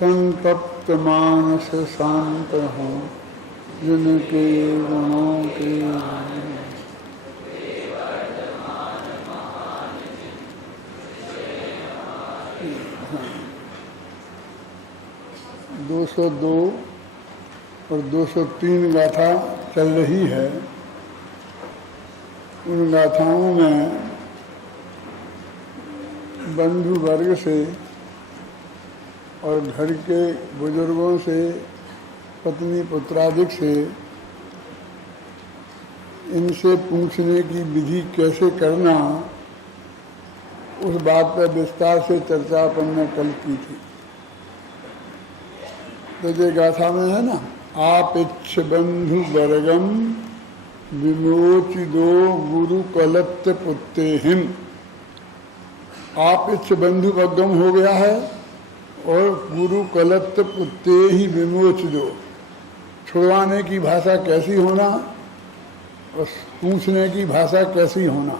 संतप्त मानस शांत हों जिनके गुणों के 202 और 203 गाथा चल रही है। उन गाथाओं में बंधु वर्ग से और घर के बुजुर्गों से, पत्नी पुत्रादिक से, इनसे पूछने की विधि कैसे करना, उस बात पर विस्तार से चर्चा अपन ने कल की थी। तो ये गाथा में है ना, आप इच्छ बंधु वर्गम विमोचिदो गुरु कलत्त पुत्ते हिम। आप इच्छ बंधु वर्गम हो गया है और गुरु कलत्त पुत्ते ही विमोचिदो। छुड़वाने की भाषा कैसी होना और पूछने की भाषा कैसी होना,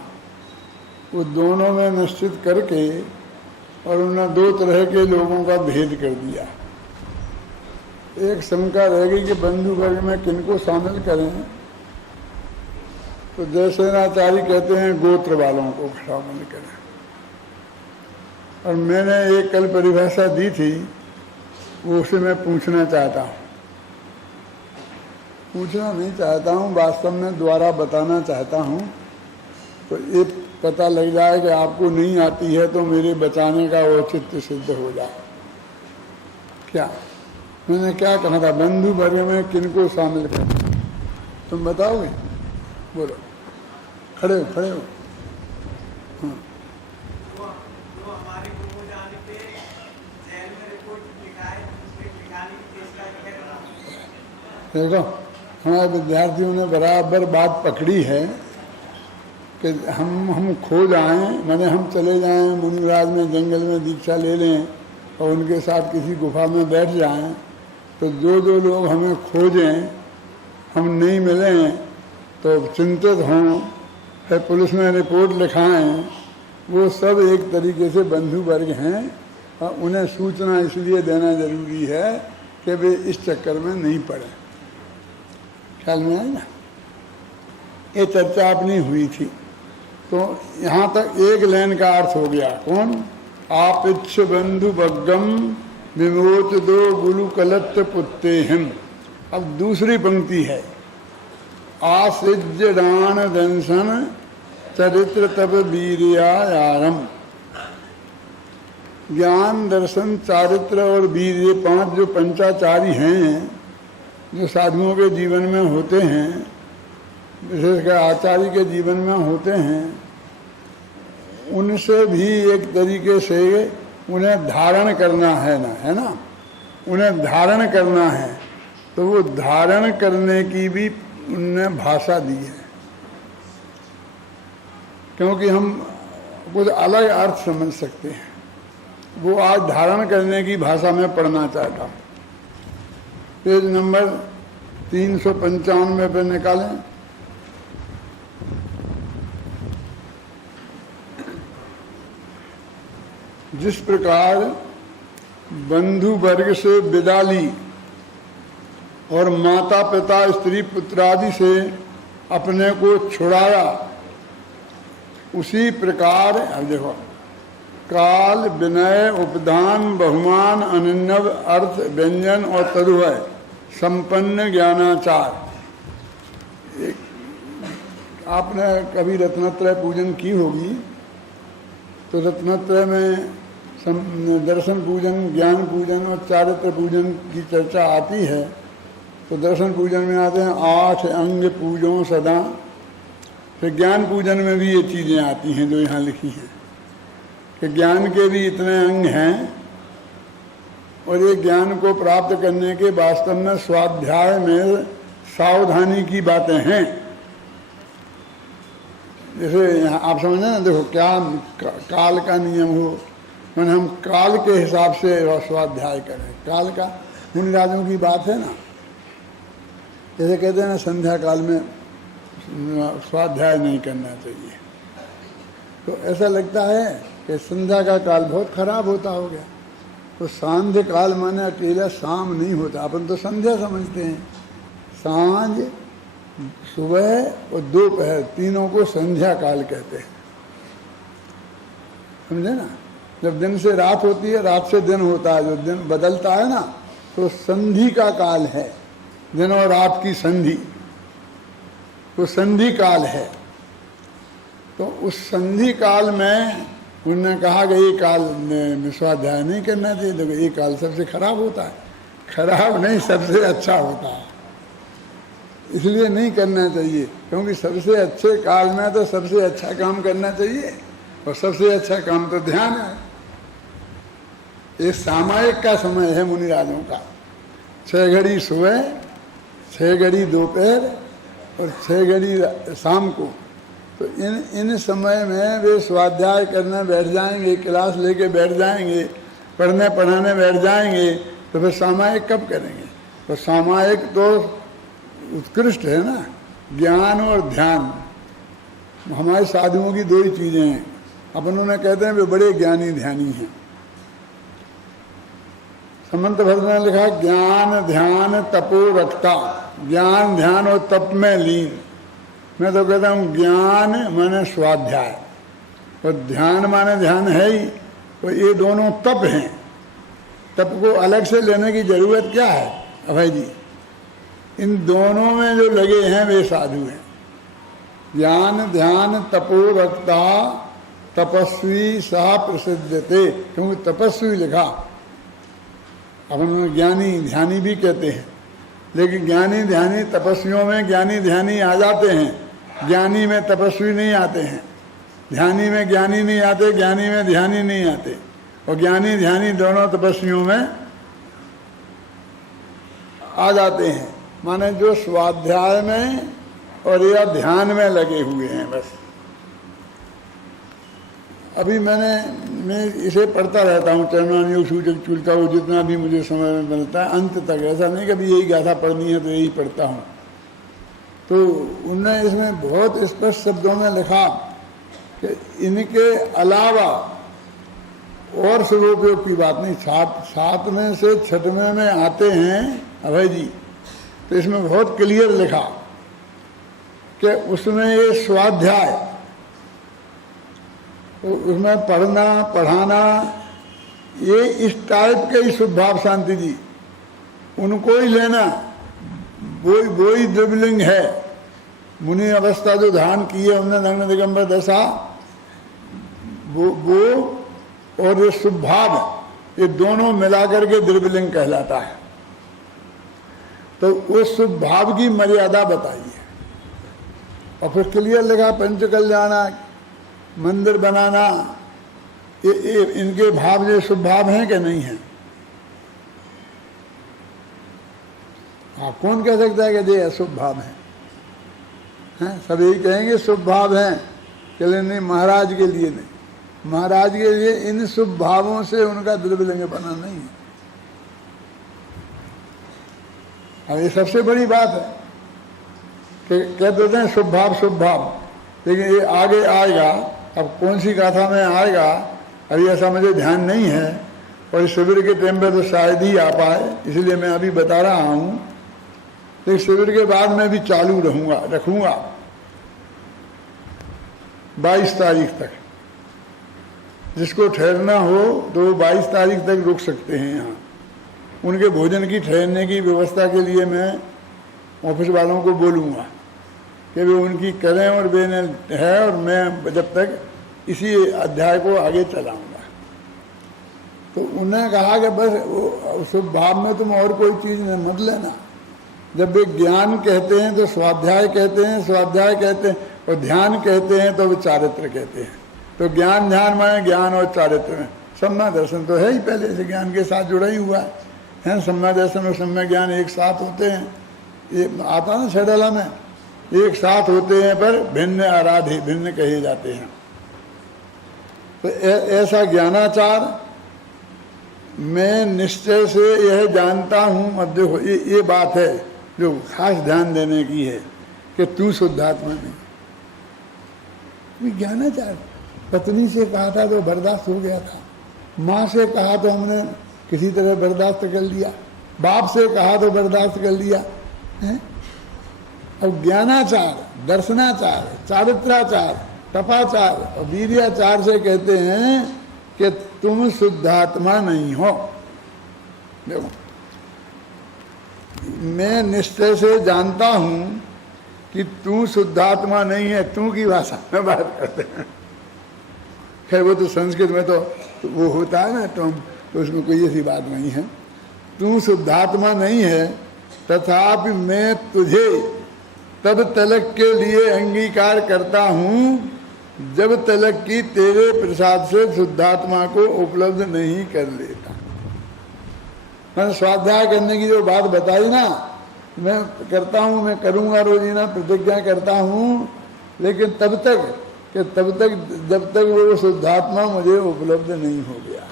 वो दोनों में निश्चित करके और उन्होंने दो तरह के लोगों का भेद कर दिया। एक शंका रह गई कि बंधु वर्ग में किनको शामिल करें, तो जयसेनाचार्य कहते हैं गोत्र वालों को शामिल करें। और मैंने एक कल परिभाषा दी थी, वो उसे मैं पूछना चाहता हूँ। पूछना नहीं चाहता हूँ, वास्तव में द्वारा बताना चाहता हूँ, तो ये पता लग जाए कि आपको नहीं आती है तो मेरे बचाने का औचित्य सिद्ध हो जाए। क्या मैंने क्या कहा था, बंधु वर्ग में किनको शामिल करें, तुम बताओगे? बोलो, खड़े हो, खड़े हो। हाँ। देखो, हमारे विद्यार्थियों ने बराबर बात पकड़ी है कि हम खो जाएं, माने हम चले जाएं मुनिराज में, जंगल में दीक्षा ले लें और उनके साथ किसी गुफा में बैठ जाएं, तो जो जो लोग हमें खोजें, हम नहीं मिलें तो चिंतित हों, फिर पुलिस में रिपोर्ट लिखाएं, वो सब एक तरीके से बंधु वर्ग हैं। और उन्हें सूचना इसलिए देना जरूरी है कि वे इस चक्कर में नहीं पड़े। ख्याल में है ना? ये चर्चा अपनी हुई थी। तो यहाँ तक एक लाइन का अर्थ हो गया। कौन? आप इच्छ बंधु बग्गम विमोच दो गुरु कलत्त पुत्ते हिम। अब दूसरी पंक्ति है, आसिज्य दान दंसन चरित्र तब वीर्यायारम। ज्ञान, दर्शन, चारित्र और वीर, ये पांच जो पंचाचारी हैं, जो साधुओं के जीवन में होते हैं, विशेषकर आचार्य के जीवन में होते हैं, उनसे भी एक तरीके से उन्हें धारण करना है ना, है ना, उन्हें धारण करना है। तो वो धारण करने की भी उनने भाषा दी है, क्योंकि हम कुछ अलग अर्थ समझ सकते हैं। वो आज धारण करने की भाषा में पढ़ना चाहता हूँ। पेज नंबर 395 पे निकालें। जिस प्रकार बंधु वर्ग से विदा ली और माता पिता स्त्री पुत्रादि से अपने को छुड़ाया, उसी प्रकार अब देखो, काल, विनय, उपदान, बहुमान, अनन्यव, अर्थ, व्यंजन और तरुवय संपन्न ज्ञानाचार। आपने कभी रत्नत्रय पूजन की होगी, तो रत्नत्रय में दर्शन पूजन, ज्ञान पूजन और चारित्र पूजन की चर्चा आती है। तो दर्शन पूजन में आते हैं 8 अंग पूजों सदा। फिर ज्ञान पूजन में भी ये चीज़ें आती हैं जो यहाँ लिखी हैं कि ज्ञान के भी इतने अंग हैं, और ये ज्ञान को प्राप्त करने के वास्तव में स्वाध्याय में सावधानी की बातें हैं। जैसे यहाँ आप समझे ना, देखो क्या काल का नियम हो, मैंने हम काल के हिसाब से स्वाध्याय करें। काल का मुनिराजों की बात है ना, जैसे कहते हैं ना संध्या काल में स्वाध्याय नहीं करना चाहिए, तो ऐसा लगता है कि संध्या का काल बहुत खराब होता हो गया। तो सांध्य काल माने अकेला शाम नहीं होता, अपन तो संध्या समझते हैं। सांझ, सुबह और दोपहर तीनों को संध्या काल कहते हैं, समझे ना। जब दिन से रात होती है, रात से दिन होता है, जो दिन बदलता है ना, तो संधि का काल है, दिन और रात की संधि, तो संधि काल है। तो उस संधि काल में उन्होंने कहा कि ये काल में स्वाध्याय नहीं करना चाहिए, तो ये काल सबसे खराब होता है। खराब नहीं, सबसे अच्छा होता है, इसलिए नहीं करना चाहिए, क्योंकि सबसे अच्छे काल में तो सबसे अच्छा काम करना चाहिए, और सबसे अच्छा काम तो ध्यान है। ये सामायिक का समय है मुनिराजों का, 6 घड़ी सुबह, 6 घड़ी दोपहर और 6 घड़ी शाम को। तो इन समय में वे स्वाध्याय करने बैठ जाएंगे, क्लास लेके बैठ जाएंगे, पढ़ने पढ़ाने बैठ जाएंगे, तो फिर सामायिक कब करेंगे? तो सामायिक तो उत्कृष्ट है ना, ज्ञान और ध्यान। हमारे साधुओं की 2 ही चीज़ें हैं, अपन उन्हें कहते हैं वे बड़े ज्ञानी ध्यानी हैं। समंत भद्र ने लिखा ज्ञान ध्यान तपो रखता, ज्ञान ध्यान और तप में लीन। मैं तो कहता हूँ ज्ञान माने स्वाध्याय और ध्यान माने ध्यान है ही, तो ये दोनों तप हैं। तप को अलग से लेने की जरूरत क्या है अभय जी? इन दोनों में जो लगे हैं वे साधु हैं। ज्ञान ध्यान तपो रखता तपस्वी सह प्रसिद्धते, क्योंकि तपस्वी लिखा, अपन ज्ञानी ध्यानी भी कहते हैं, लेकिन ज्ञानी ध्यानी तपस्वियों में ज्ञानी ध्यानी आ जाते हैं, ज्ञानी में तपस्वी नहीं आते हैं, ध्यानी में ज्ञानी नहीं आते, ज्ञानी में ध्यानी नहीं आते, और ज्ञानी ध्यानी दोनों तपस्वियों में आ जाते हैं। माने जो स्वाध्याय में और या ध्यान में लगे हुए हैं बस। अभी मैं इसे पढ़ता रहता हूँ, चरणान योग सूचक चुलता हूँ, जितना भी मुझे समय मिलता है अंत तक। ऐसा नहीं कभी यही गाथा पढ़नी है तो यही पढ़ता हूँ। तो उन्होंने इसमें बहुत स्पष्ट शब्दों में लिखा कि इनके अलावा और सदुपयोग की बात नहीं। 7वें से 6वें में आते हैं अभय जी, तो इसमें बहुत क्लियर लिखा कि उसमें ये स्वाध्याय, तो उसमें पढ़ना पढ़ाना, ये इस टाइप के ही शुभभाव शांति जी उनको ही लेना, वो ही द्रव्यलिंग है। मुनि अवस्था जो धारण की है उन्होंने नग्न दिगंबर दशा, वो और ये शुभभाव, ये दोनों मिलाकर के द्रव्यलिंग कहलाता है। तो उस शुभभाव की मर्यादा बताइए, और फिर क्लियर लगा पंच कल्याणा, मंदिर बनाना, ये इनके भाव जो शुभ भाव हैं कि नहीं हैं? हाँ, कौन कह सकता है कि ये अशुभ भाव हैं? सब यही कहेंगे शुभ भाव हैं, के लिए नहीं, महाराज के लिए नहीं। महाराज के लिए इन शुभ भावों से उनका द्रव्यलिंग बना नहीं है। अब ये सबसे बड़ी बात है कि कह देते हैं शुभ भाव, लेकिन ये आगे आएगा। अब कौन सी गाथा में आएगा अभी ऐसा मुझे ध्यान नहीं है, और इस शिविर के टाइम पे तो शायद ही आ पाए, इसलिए मैं अभी बता रहा हूँ। तो इस शिविर के बाद मैं भी चालू रखूँगा 22 तारीख तक। जिसको ठहरना हो तो 22 तारीख तक रुक सकते हैं यहाँ। उनके भोजन की ठहरने की व्यवस्था के लिए मैं ऑफिस वालों को बोलूँगा कि वे उनकी करें, और वे है, और मैं जब तक इसी अध्याय को आगे चलाऊंगा। तो उन्होंने कहा कि बस वो शुभ भाव में तुम और कोई चीज़ मत लेना। जब वे ज्ञान कहते हैं तो स्वाध्याय कहते हैं, और ध्यान कहते हैं तो वे चारित्र कहते हैं। तो ज्ञान ध्यान माने ज्ञान और चारित्र में सम्मा दर्शन तो है ही, पहले से ज्ञान के साथ जुड़ा ही हुआ है। सम्मा दर्शन और सम्मा ज्ञान एक साथ होते हैं, ये आता ना छड़ला में, एक साथ होते हैं पर भिन्न आराध्य, भिन्न कहे जाते हैं। तो ऐसा ज्ञानाचार मैं निश्चय से यह जानता हूँ। अब देखो ये बात है जो खास ध्यान देने की है कि तू शुद्धात्मा नहीं। ज्ञानाचार पत्नी से कहा था तो बर्दाश्त हो गया था, माँ से कहा तो हमने किसी तरह बर्दाश्त कर लिया, बाप से कहा तो बर्दाश्त कर लिया है? अब ज्ञानाचार, दर्शनाचार, चारित्राचार, तपाचार और वीर्याचार से कहते हैं कि तुम शुद्धात्मा नहीं हो। देखो, मैं निश्चय से जानता हूं कि तू शुद्धात्मा नहीं है, तू की भाषा में बात करते हैं। खैर वो तो संस्कृत में तो वो होता है ना, तो उसमें कोई ऐसी बात नहीं है। तू शुद्धात्मा नहीं है, तथापि मैं तुझे तब तलक के लिए अंगीकार करता हूँ जब तलक की तेरे प्रसाद से शुद्धात्मा को उपलब्ध नहीं कर लेता। मैंने स्वाध्याय करने की जो बात बताई ना, मैं करता हूँ, मैं करूँगा रोजीना, प्रतिज्ञा करता हूँ, लेकिन तब तक जब तक वो शुद्धात्मा मुझे उपलब्ध नहीं हो गया।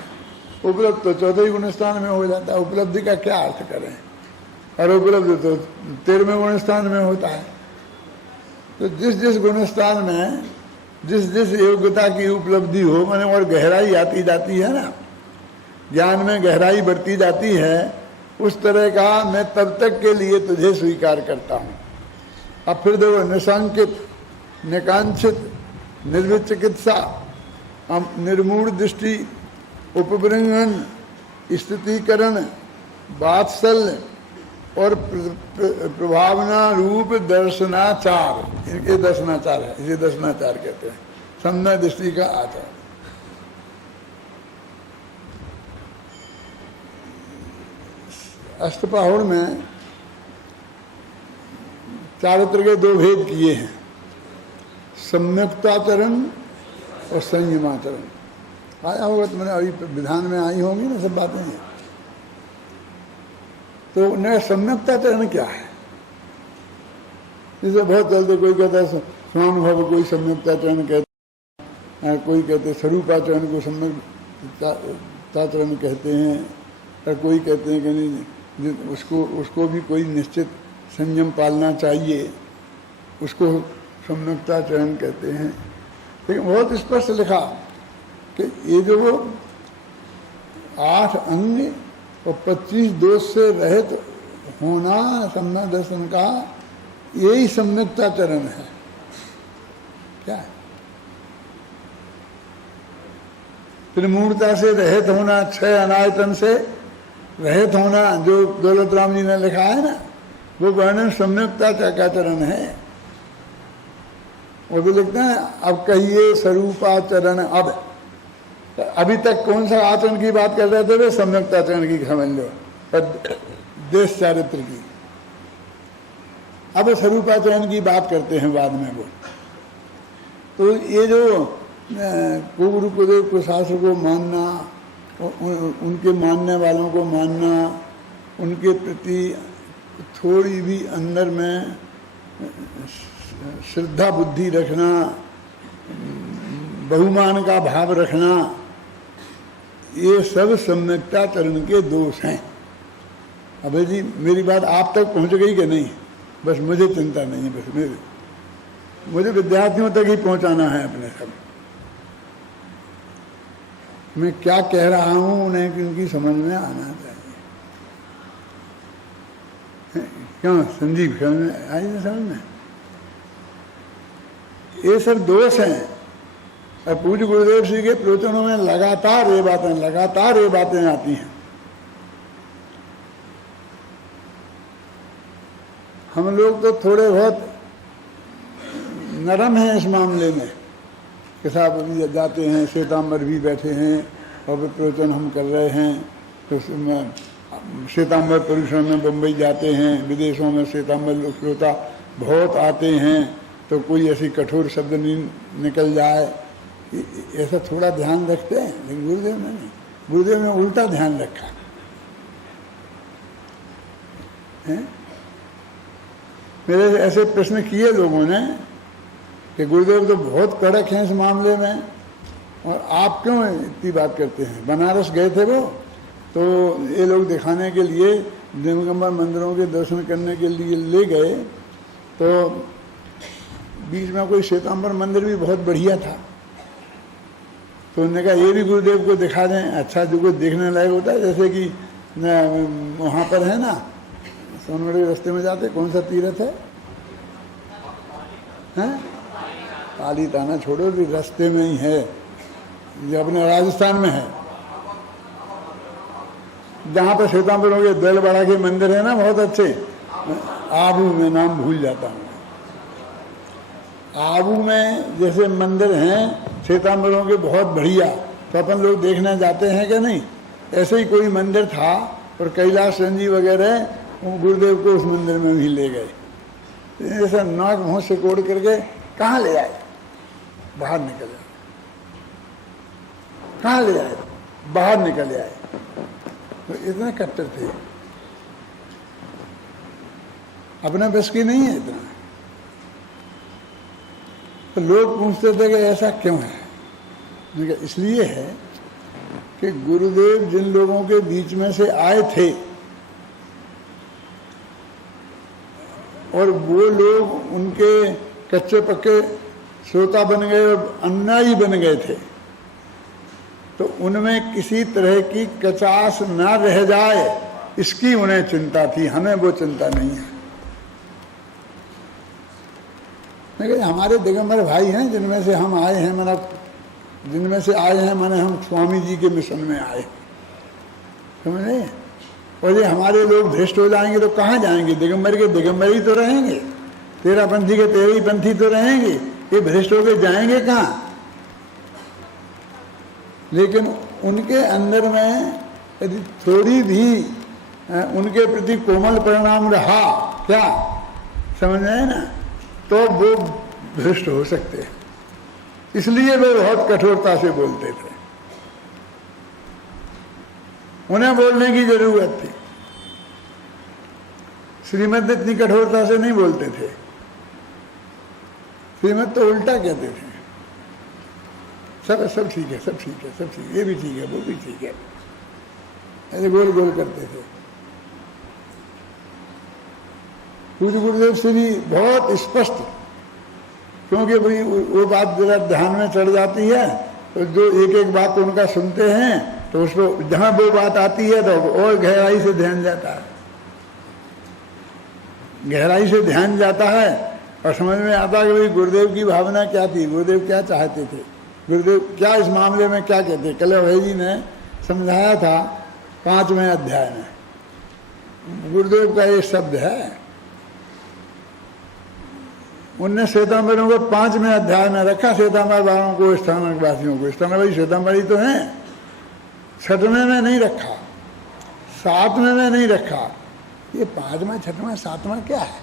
उपलब्ध तो 14वें गुणस्थान में हो जाता है, उपलब्धि का क्या अर्थ करें, और उपलब्ध तो 13वें गुणस्थान में होता है। तो जिस जिस गुणस्थान में जिस जिस योग्यता की उपलब्धि हो, माने और गहराई आती जाती है ना, ज्ञान में गहराई बढ़ती जाती है, उस तरह का मैं तब तक के लिए तुझे स्वीकार करता हूँ। अब फिर देखो, निशंकित, निकांक्षित, निर्विचिकित्सा, निर्मूढ़ दृष्टि, उपबृंहन, स्थितीकरण, वात्सल्य और प्रभावना रूप दर्शनाचार, इनके दर्शनाचार है, इसे दर्शनाचार कहते हैं, सम्यक दृष्टि का आचार। अष्टपाहुड़ में चारित्र के दो भेद किए हैं, सम्यक्ताचरण और संयमाचरण। आया होगा तुमने, अभी विधान में आई होंगी ना सब बातें हैं। तो न सम्यक्ताचरण क्या है, जैसे बहुत चलते, कोई कहता है स्वानुभव, कोई सम्यक्ताचरण कहते हैं, कोई कहते स्वरूपाचरण को सम्यक्ताचरण कहते हैं, और कोई कहते हैं कि नहीं, उसको भी कोई निश्चित संयम पालना चाहिए, उसको सम्यक्ताचरण कहते हैं। लेकिन बहुत स्पष्ट लिखा कि ये जो 8 अंग और 25 दोष से रहित होना सम्यक दर्शन का, यही सम्यक्ताचरण है। क्या है? त्रिमूर्ता से रहित होना, 6 अनायतन से रहित होना, जो दौलत राम जी ने लिखा है ना, वो वर्णन सम्यक्ताचरण है। वो भी लिखते हैं, अब कहिए स्वरूपाचरण। अब अभी तक कौन सा आचरण की बात कर रहे थे वे? सम्यक्ताचरण की समझ लो, देश चारित्र की। अब स्वरूपाचरण की बात करते हैं बाद में वो। तो ये जो गुरुदेव को शास्त्र को मानना, उनके मानने वालों को मानना, उनके प्रति थोड़ी भी अंदर में श्रद्धा बुद्धि रखना, बहुमान का भाव रखना, ये सब सम्यक्ताचरण के दोष हैं। अबे जी, मेरी बात आप तक पहुंच गई कि नहीं? बस मुझे चिंता नहीं है, बस मुझे विद्यार्थियों तक ही पहुंचाना है अपने सब। मैं क्या कह रहा हूं उन्हें उनकी समझ में आना चाहिए। क्यों संजीव, समझ में आई ना? समझ में ये सब दोष हैं। और पूज्य गुरुदेव श्री के प्रवचनों में लगातार ये बातें आती हैं। हम लोग तो थोड़े बहुत नरम हैं इस मामले में कि साहब अभी जाते हैं, श्वेतांबर भी बैठे हैं और प्रवचन हम कर रहे हैं, तो श्वेतांबर परिसर में बम्बई जाते हैं, विदेशों में श्वेतांबर श्रोता बहुत आते हैं, तो कोई ऐसी कठोर शब्द नहीं निकल जाए, ऐसा थोड़ा ध्यान रखते हैं। लेकिन गुरुदेव ने नहीं, गुरुदेव ने उल्टा ध्यान रखा है। मेरे ऐसे प्रश्न किए लोगों ने कि गुरुदेव तो बहुत कड़क हैं इस मामले में, और आप क्यों इतनी बात करते हैं? बनारस गए थे वो, तो ये लोग दिखाने के लिए दिगंबर मंदिरों के दर्शन करने के लिए ले गए, तो बीच में कोई श्वेतांबर मंदिर भी बहुत बढ़िया था, तो उन्होंने कहा ये भी गुरुदेव को दिखा दें। अच्छा, जो कुछ देखने लायक होता है, जैसे कि वहाँ पर है ना, सोनगढ़ रास्ते में जाते, कौन सा तीर्थ है, हैं? पाली ताना छोड़ो, भी रास्ते में ही है, जो अपने राजस्थान में है, जहाँ पर श्वेतांबरों के दलबड़ा के मंदिर है ना, बहुत अच्छे। आबू में, नाम भूल जाता हूँ, आबू में जैसे मंदिर हैं श्वेतांबरों के बहुत बढ़िया, तो अपन लोग देखने जाते हैं कि नहीं। ऐसे ही कोई मंदिर था और कैलाश चंद जी वगैरह वो गुरुदेव को उस मंदिर में भी ले गए। ऐसा नाक मुँह से कोड़ करके कहाँ ले आए, बाहर निकल आए, कहाँ ले आए, बाहर निकल आए। तो इतने कट्टर थे, अपने बस की नहीं है इतना। तो लोग पूछते थे कि ऐसा क्यों है। इसलिए है कि गुरुदेव जिन लोगों के बीच में से आए थे और वो लोग उनके कच्चे पक्के श्रोता बन गए और अन्यायी बन गए थे, तो उनमें किसी तरह की कचास ना रह जाए इसकी उन्हें चिंता थी। हमें वो चिंता नहीं है। लेकिन हमारे दिगंबर भाई हैं जिनमें से हम आए हैं, जिनमें से आए हैं माने हम स्वामी जी के मिशन में आए, समझे। और ये हमारे लोग भ्रष्ट हो जाएंगे तो कहाँ जाएंगे, दिगंबर के दिगंबर ही तो रहेंगे, तेरा पंथी के तेरे ही पंथी तो रहेंगे, ये भ्रष्ट होकर जाएंगे कहाँ। लेकिन उनके अंदर में यदि थोड़ी भी उनके प्रति कोमल परिणाम रहा, क्या समझ आए ना, तो वो भ्रष्ट हो सकते हैं। इसलिए वे बहुत कठोरता से बोलते थे, उन्हें बोलने की जरूरत थी। श्रीमद इतनी कठोरता से नहीं बोलते थे, श्रीमद तो उल्टा कहते थे, सब ठीक है, सब ठीक है, सब ठीक है, ये भी ठीक है, वो भी ठीक है, ऐसे गोल गोल करते थे। पूज्य गुरुदेव श्री बहुत स्पष्ट, क्योंकि भाई वो बात जरा ध्यान में चढ़ जाती है तो जो एक एक बात तो उनका सुनते हैं तो उसको जहाँ वो बात आती है तो और गहराई से ध्यान जाता है, गहराई से ध्यान जाता है और समझ में आता है कि भाई गुरुदेव की भावना क्या थी, गुरुदेव क्या चाहते थे, गुरुदेव क्या इस मामले में क्या कहते। कल अभय जी ने समझाया था 5वें अध्याय में, गुरुदेव का ये शब्द है, उनने श्वेतांबरों को 5वें अध्याय में रखा, श्वेतांबर वालों को, स्थानक वासियों को। स्थानक श्वेतांबरी तो हैं, 6वें में नहीं रखा, 7वें में नहीं रखा। ये 5वां, 6वां, 7वां क्या है,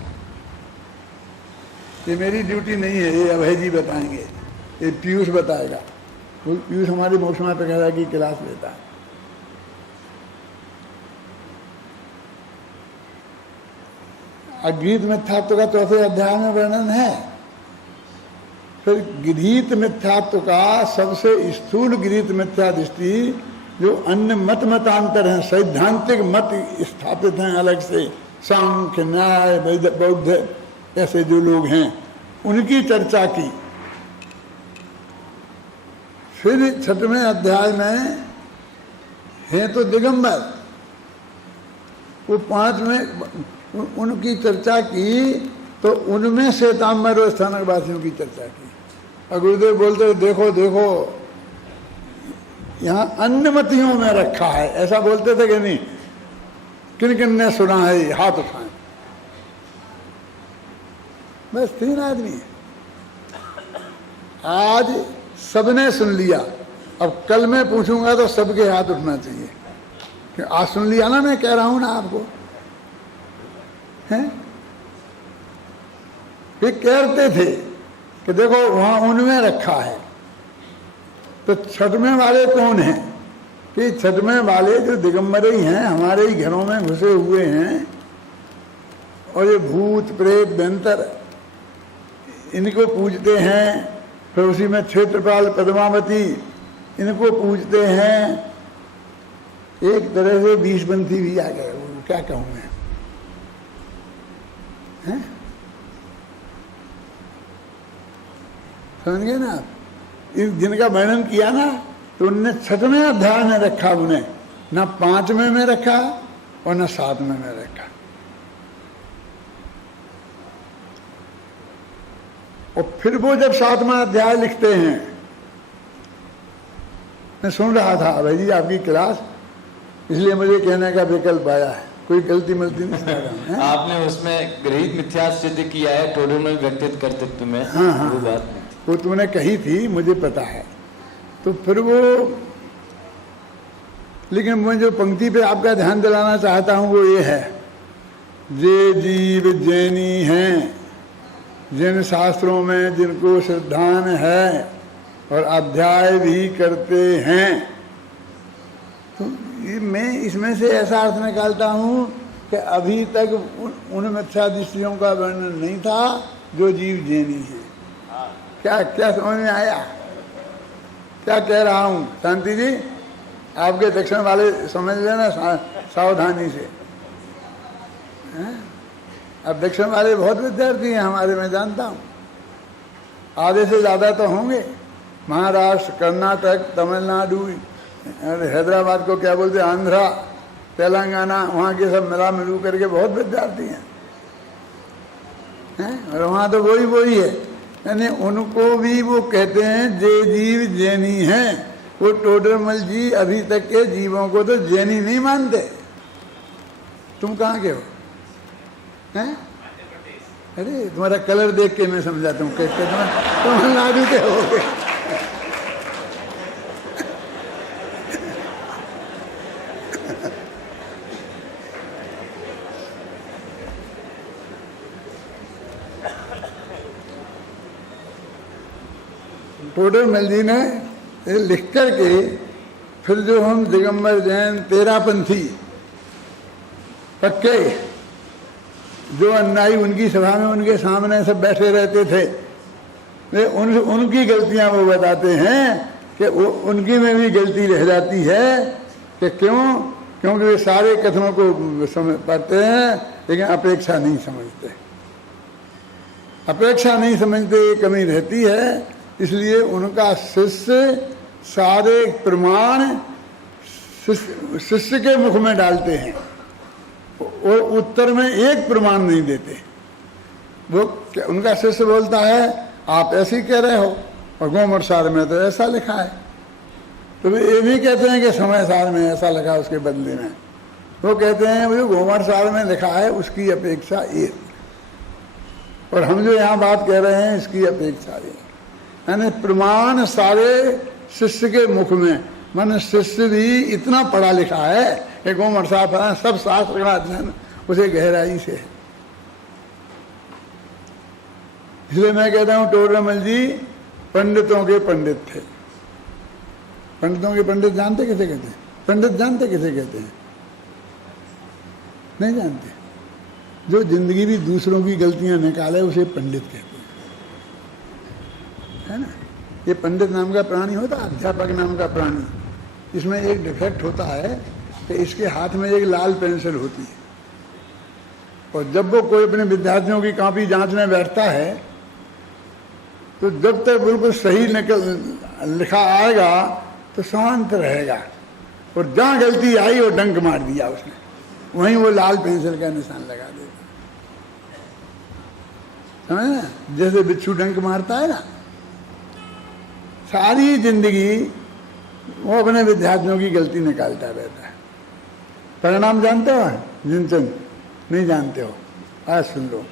ये मेरी ड्यूटी नहीं है, ये अभय जी बताएंगे, ये पीयूष बताएगा। पीयूष हमारी मौसमा पे कह रहा है कि क्लास लेता है। गीत मिथ्यात्व का 4थे अध्याय में वर्णन है। फिर गीत मिथ्यात्व का सबसे स्थूल गीत मिथ्या दृष्टि, जो अन्य मत मतांतर हैं, सैद्धांतिक मत स्थापित हैं अलग से, सांख्य, न्याय, बौद्ध, ऐसे जो लोग हैं उनकी चर्चा की। फिर 6वें अध्याय में है तो दिगंबर, वो 5वें उनकी चर्चा की, तो उनमें श्वेतांबर और स्थानक वासियों की चर्चा की। और गुरुदेव बोलते देखो देखो यहाँ अन्नमतियों में रखा है, ऐसा बोलते थे कि नहीं, किन किन ने सुना है, हाथ उठाएं। बस 3 आदमी, आज सबने सुन लिया, अब कल मैं पूछूंगा तो सबके हाथ उठना चाहिए कि आज सुन लिया ना, मैं कह रहा हूं ना आपको, हैं। वे कहते थे कि देखो वहां उनमें रखा है। तो 6वें वाले कौन हैं, कि 6वें वाले जो दिगंबर ही हैं, हमारे ही घरों में घुसे हुए हैं, और ये भूत प्रेत व्यंतर इनको पूजते हैं। फिर उसी में क्षेत्रपाल पद्मावती इनको पूजते हैं। एक तरह से 20पंथी भी आ गए, वो क्या कहूँ मैं, हैं? समझ गए ना, जिनका वर्णन किया ना तो उनने 6वें अध्याय में रखा उन्हें, ना 5वें में रखा और ना 7वें में रखा। और फिर वो जब 7वां अध्याय लिखते हैं, मैं सुन रहा था भाई जी आपकी क्लास, इसलिए मुझे कहने का विकल्प आया है, कोई गलती मलती नहीं सुना रहा है। आपने उसमें गृहीत मिथ्या सिद्ध किया है टोडरमल व्यक्तित्व कर्तृत्व में। हाँ हाँ, वो बात वो तुमने कही थी, मुझे पता है। तो फिर वो, लेकिन मैं जो पंक्ति पे आपका ध्यान दिलाना चाहता हूँ वो ये है, जे जीव जैनी हैं जिन शास्त्रों में जिनको श्रद्धान है और अध्याय भी करते हैं, तो मैं इसमें से ऐसा अर्थ निकालता हूँ कि अभी तक उन मिथ्या दृष्टियों का वर्णन नहीं था जो जीव जैनी है। क्या क्या समझ में आया क्या कह रहा हूँ? शांति जी, आपके दक्षिण वाले समझ लेना सावधानी से। अब दक्षिण वाले बहुत विद्यार्थी हैं हमारे, मैं जानता हूँ, आधे से ज़्यादा तो होंगे। महाराष्ट्र, कर्नाटक, तमिलनाडु, हैदराबाद को क्या बोलते, आंध्रा, तेलंगाना, वहाँ के सब मिला मिलू करके बहुत विद्यार्थी हैं, और वहाँ तो वही है। यानी उनको भी वो कहते हैं जे जीव जैनी हैं। वो टोडरमल जी अभी तक के जीवों को तो जैनी नहीं मानते। तुम कहाँ के हो? हैं? अरे तुम्हारा कलर देख के मैं समझाता हूँ कि तमिलनाडु के हो। टोडरमल जी ने लिख करके फिर जो हम दिगंबर जैन तेरापंथी पक्के जो अन्यायी उनकी सभा में उनके सामने सब बैठे रहते थे, वे उनकी गलतियां वो बताते हैं कि उनकी में भी गलती रह जाती है कि क्यों? क्योंकि वे सारे कथनों को समझ पाते हैं लेकिन अपेक्षा नहीं समझते। अपेक्षा नहीं समझते, कमी रहती है। इसलिए उनका शिष्य सारे प्रमाण शिष्य के मुख में डालते हैं और उत्तर में एक प्रमाण नहीं देते। वो उनका शिष्य बोलता है आप ऐसे ही कह रहे हो और गोमर सार में तो ऐसा लिखा है, तो वे ये नहीं कहते हैं कि समय सार में ऐसा लिखा उसके बदले में। वो कहते हैं जो गोमर सार में लिखा है उसकी अपेक्षा ये, और हम जो यहाँ बात कह रहे हैं इसकी अपेक्षा ये। यानी प्रमाण सारे शिष्य के मुख में, मन शिष्य भी इतना पढ़ा लिखा है कि गोमर साहब सब शास्त्र का अध्ययन उसे गहराई से है। इसलिए मैं कहता हूँ टोडरमल जी पंडितों के पंडित थे। पंडितों के पंडित जानते किसे कहते हैं? पंडित जानते किसे कहते हैं? नहीं जानते। जो जिंदगी भी दूसरों की गलतियां निकाले उसे पंडित कहते हैं, है ना। ये पंडित नाम का प्राणी होता, अध्यापक नाम का प्राणी, इसमें एक डिफेक्ट होता है कि इसके हाथ में एक लाल पेंसिल होती है, और जब वो कोई अपने विद्यार्थियों की कॉपी जांचने बैठता है तो जब तक बिल्कुल सही लिखा आएगा तो शांत रहेगा, और जहाँ गलती आई वो डंक मार दिया उसने, वहीं वो लाल पेंसिल का निशान लगा देता। समझ ना, जैसे बिच्छू डंक मारता है ना, सारी जिंदगी वो अपने विद्यार्थियों की गलती निकालता रहता है। परिणाम जानते हो? जिनचंद नहीं जानते हो? आज सुन लो।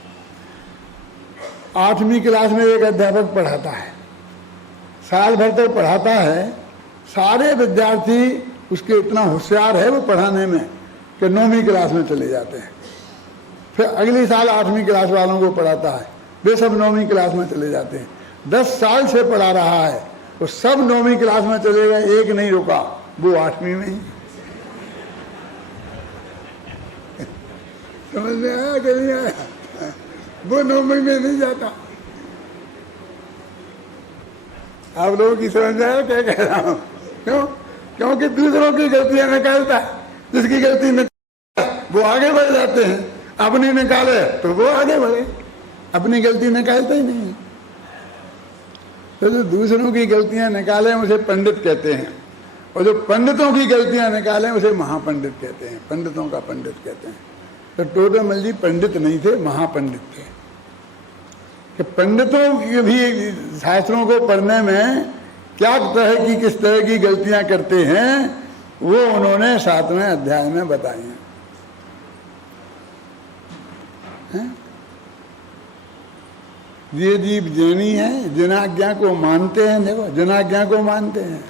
8वीं क्लास में एक अध्यापक पढ़ाता है, साल भर तक पढ़ाता है, सारे विद्यार्थी उसके इतना होशियार है वो पढ़ाने में कि 9वीं क्लास में चले जाते हैं। फिर अगली साल 8वीं क्लास वालों को पढ़ाता है, वे सब 9वीं क्लास में चले जाते हैं। 10 साल से पढ़ा रहा है, वो सब 9वीं क्लास में चले गए, एक नहीं रुका, वो 8वीं में ही। समझ में आया कि नहीं आया? वो 9वीं में नहीं जाता। आप लोगों की समझ में आया क्या कह रहा हूँ? क्यों? क्योंकि दूसरों की गलतियां निकालता है, जिसकी गलती निकाले वो आगे बढ़ जाते हैं, अपनी निकाले तो वो आगे बढ़े, अपनी गलती निकालते ही नहीं। तो जो दूसरों की गलतियां निकाले उसे पंडित कहते हैं। और जो पंडितों की गलतियां निकालें उसे महापंडित कहते हैं, पंडितों का पंडित कहते हैं। तो टोडरमल जी पंडित नहीं थे, महापंडित थे। कि पंडितों की भी शास्त्रों को पढ़ने में क्या तरह की किस तरह की गलतियां करते हैं वो उन्होंने 7वें अध्याय में बताई हैं। ये जीव जैनी है, जनाज्ञा को मानते हैं। देखो जनाज्ञा को मानते हैं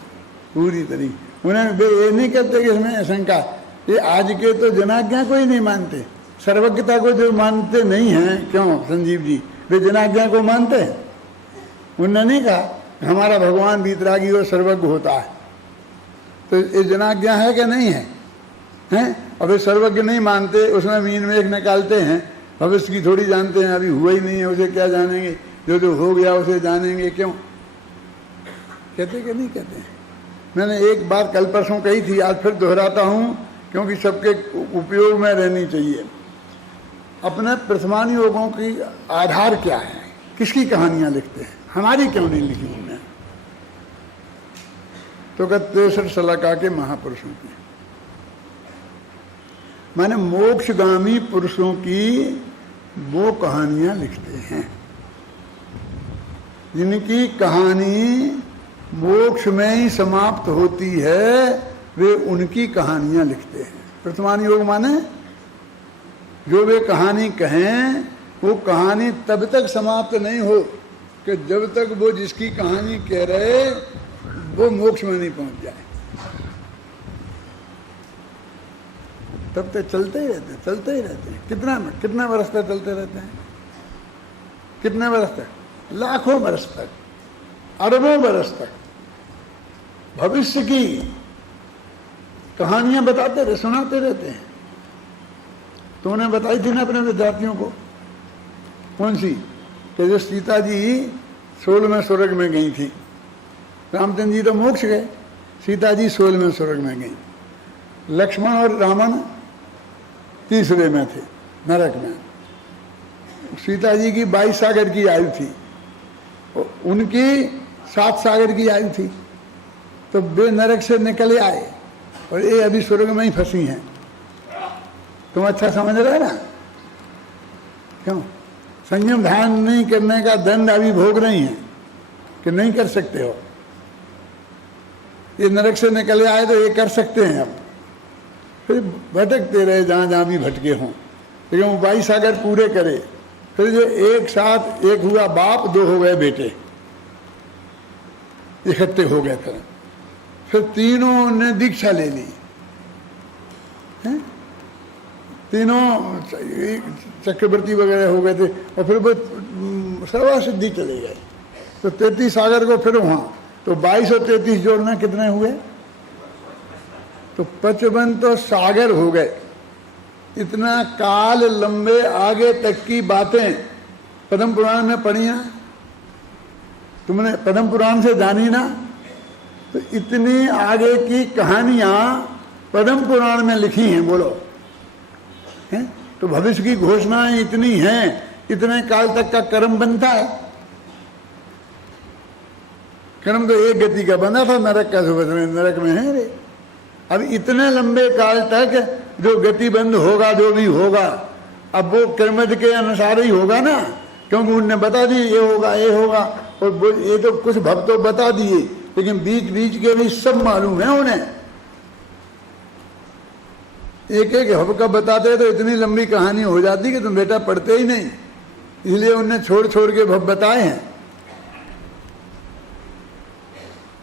पूरी तरीके। उन्हें वे ये नहीं करते कि इसमें शंका, ये आज के तो जनाज्ञा को ही नहीं मानते, सर्वज्ञता को जो मानते नहीं हैं। क्यों संजीव जी, वे जनाज्ञा को मानते हैं। उन्होंने नहीं कहा हमारा भगवान वीतरागी और सर्वज्ञ होता है, तो ये जनाज्ञा है कि नहीं है? हैं? और वे सर्वज्ञ नहीं मानते, उसमें मीन में एक निकालते हैं, भविष्य की थोड़ी जानते हैं, अभी हुआ ही नहीं है उसे क्या जानेंगे, जो जो हो गया उसे जानेंगे। क्यों कहते कि नहीं कहते? मैंने एक बात कल परसों कही थी, आज फिर दोहराता हूँ क्योंकि सबके उपयोग में रहनी चाहिए। अपने प्रथमान योगों की आधार क्या है, किसकी कहानियां लिखते हैं, हमारी क्यों नहीं लिखी उन्होंने? तो कहते 63 सलाका के महापुरुषों की, माने मोक्षगामी पुरुषों की वो कहानियां लिखते हैं जिनकी कहानी मोक्ष में ही समाप्त होती है, वे उनकी कहानियां लिखते हैं। प्रथमान योग माने जो वे कहानी कहें वो कहानी तब तक समाप्त नहीं हो कि जब तक वो जिसकी कहानी कह रहे वो मोक्ष में नहीं पहुंच जाए, तब तक चलते ही रहते, चलते ही रहते हैं। कितना वर्ष तक चलते रहते हैं? कितने वर्ष तक? लाखों वर्ष तक, अरबों वर्ष तक भविष्य की कहानियां बताते रहे, सुनाते रहते हैं। तो उन्हें बताई थी ना अपने विद्यार्थियों को, कौन सी? कि जो सीता जी 16वें स्वर्ग में गई थी, रामचंद्र जी तो मोक्ष गए, सीता जी 16वें स्वर्ग में गई, लक्ष्मण और रावण 3रे में थे नरक में। सीता जी की 22 सागर की आयु थी, उनकी 7 सागर की आयु थी, तो वे नरक से निकले आए और ये अभी स्वर्ग में ही फंसी हैं। तुम अच्छा समझ रहे ना? क्यों? संयम ध्यान नहीं करने का दंड अभी भोग रही हैं कि नहीं कर सकते हो। ये नरक से निकले आए तो ये कर सकते हैं, अब फिर भटकते रहे जहाँ जहाँ भी भटके हों, लेकिन वो 22 सागर पूरे करे। फिर जो एक साथ, एक हुआ बाप, 2 हो गए बेटे, इकट्ठे हो गए। फिर तीनों ने दीक्षा ले ली, तीनों चक्रवर्ती वगैरह हो गए थे, और फिर वो सर्वा सिद्धि चले गए। तो 33 सागर को फिर वहाँ, तो 22 और 33 जोड़ना कितने हुए? तो 55 तो सागर हो गए। इतना काल लंबे आगे तक की बातें पद्म पुराण में पढ़ी ना तुमने? पद्म पुराण से जानी ना? तो इतनी आगे की कहानियां पद्म पुराण में लिखी हैं, बोलो हैं? तो भविष्य की घोषणाएं इतनी हैं, इतने काल तक का कर्म बनता है। कर्म तो एक गति का बना था, नरक का नरक में है रे। अब इतने लंबे काल तक जो गति बंद होगा, जो भी होगा, अब वो कर्म के अनुसार ही होगा ना, क्योंकि उनने बता दी ये होगा, ये होगा। और ये तो कुछ भक्तों बता दिए, लेकिन बीच बीच के भी सब मालूम है उन्हें। एक एक हब का बताते तो इतनी लंबी कहानी हो जाती कि तुम बेटा पढ़ते ही नहीं, इसलिए उनने छोड़ छोड़ के भब बताए हैं।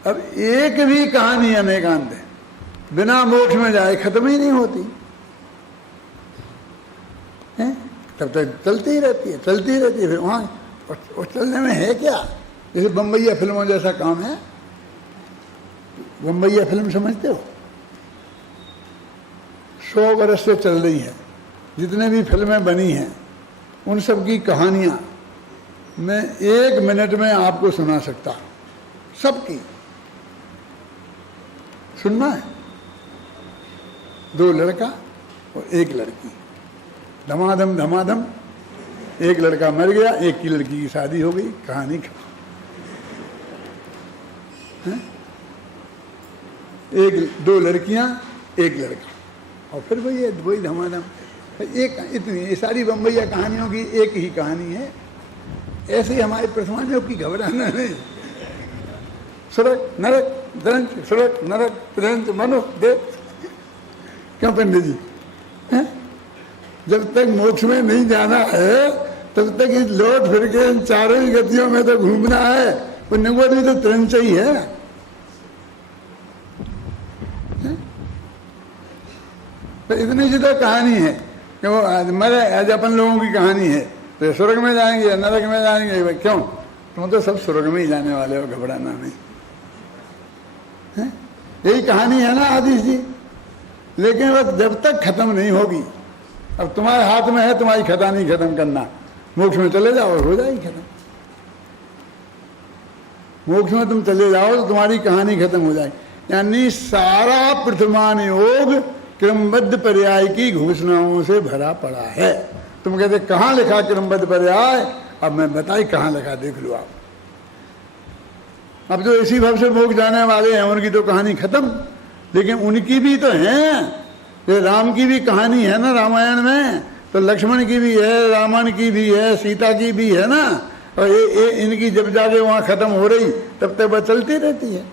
अब एक भी कहानी अनेकांत है, बिना मोक्ष में जाए खत्म ही नहीं होती है, तब तक चलती ही रहती है, चलती ही रहती है। फिर वहाँ और चलने में है क्या? जैसे बम्बईया फिल्मों जैसा काम है। बम्बईया फिल्म समझते हो? 100 वर्ष से चल रही है, जितने भी फिल्में बनी हैं उन सब की कहानियाँ मैं 1 मिनट में आपको सुना सकता हूँ, सबकी। सुनना है? 2 लड़का और 1 लड़की, धमाधम धमाधम, एक लड़का मर गया, एक की लड़की की शादी हो गई, कहानी खत्म। दो लड़कियां एक लड़का, और फिर वही धमाधम। एक इतनी ये सारी बम्बैया कहानियों की एक ही कहानी है। ऐसे ही हमारे परसवानियों की घबराना नहीं। स्वर्ग नरक दंश, स्वर्ग नरक दंश, मनो देव। क्यों पंडित जी हैं? जब तक मोक्ष में नहीं जाना है तब तक इस लौट फिर के इन चारों ही गतियों में तो घूमना है। पुण्यकोट भी तो त्रंच ही है ना। तो इतनी सी तो कहानी है कि वो आज अपन लोगों की कहानी है। तो स्वर्ग में जाएंगे, नरक में जाएंगे, क्यों? तुम तो सब स्वर्ग में ही जाने वाले हो, घबराना नहीं है। यही कहानी है ना आदिश जी। लेकिन वह जब तक खत्म नहीं होगी, अब तुम्हारे हाथ में है तुम्हारी खतानी खत्म करना। मोक्ष में चले जाओ हो जाएगी खत्म। मोक्ष में तुम चले जाओ तो तुम्हारी कहानी खत्म हो जाएगी। यानी सारा प्रथमान योग क्रमबद्ध पर्याय की घोषणाओं से भरा पड़ा है। तुम कहते कहाँ लिखा क्रमबद्ध पर्याय? अब मैं बताई कहाँ लिखा, देख लो आप। अब जो इसी भाव से मोक्ष जाने वाले हैं उनकी तो कहानी खत्म, लेकिन उनकी भी तो है। ये राम की भी कहानी है ना रामायण में, तो लक्ष्मण की भी है, रावण की भी है, सीता की भी है ना। और ये इनकी जब जाके वहां खत्म हो रही तब तक वह चलती रहती है।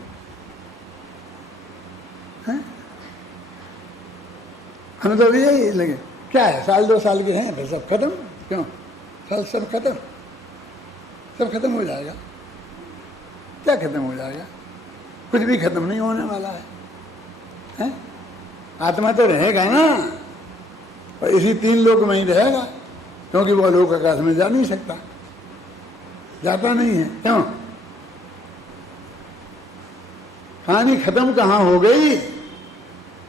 हमें तो अभी यही लगे क्या है, साल 2 साल के हैं फिर सब खत्म। क्यों? साल सब खत्म, सब खत्म हो जाएगा। क्या खत्म हो जाएगा? कुछ भी खत्म नहीं होने वाला है? आत्मा तो रहेगा ना, और इसी 3 लोक में ही रहेगा, क्योंकि वो लोक आकाश में जा नहीं सकता, जाता नहीं है। क्यों? कहानी खत्म कहाँ हो गई?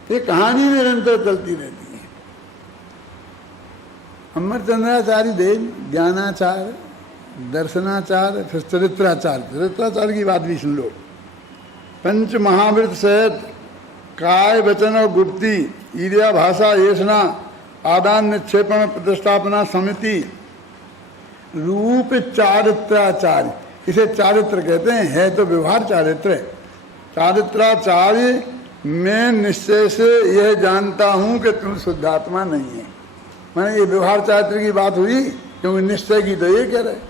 ये कहानी निरंतर चलती रहती है। अमरचंद्राचार्य देव ज्ञानाचार्य, दर्शनाचार्य, फिर चरित्राचार्य। चरित्राचार्य की बात भी सुन लो। पंच महावृत सहित काय वचन और गुप्ती, ईर्या भाषा येषणा, आदान निक्षेपण प्रतिष्ठापना समिति, रूप चारित्राचार्य। इसे चारित्र कहते हैं, है तो व्यवहार चारित्र। चारित्राचार्य मैं निश्चय से यह जानता हूं कि तुम शुद्धात्मा नहीं है। मैंने ये व्यवहार चारित्र की बात हुई क्योंकि निश्चय की तो ये कह रहे।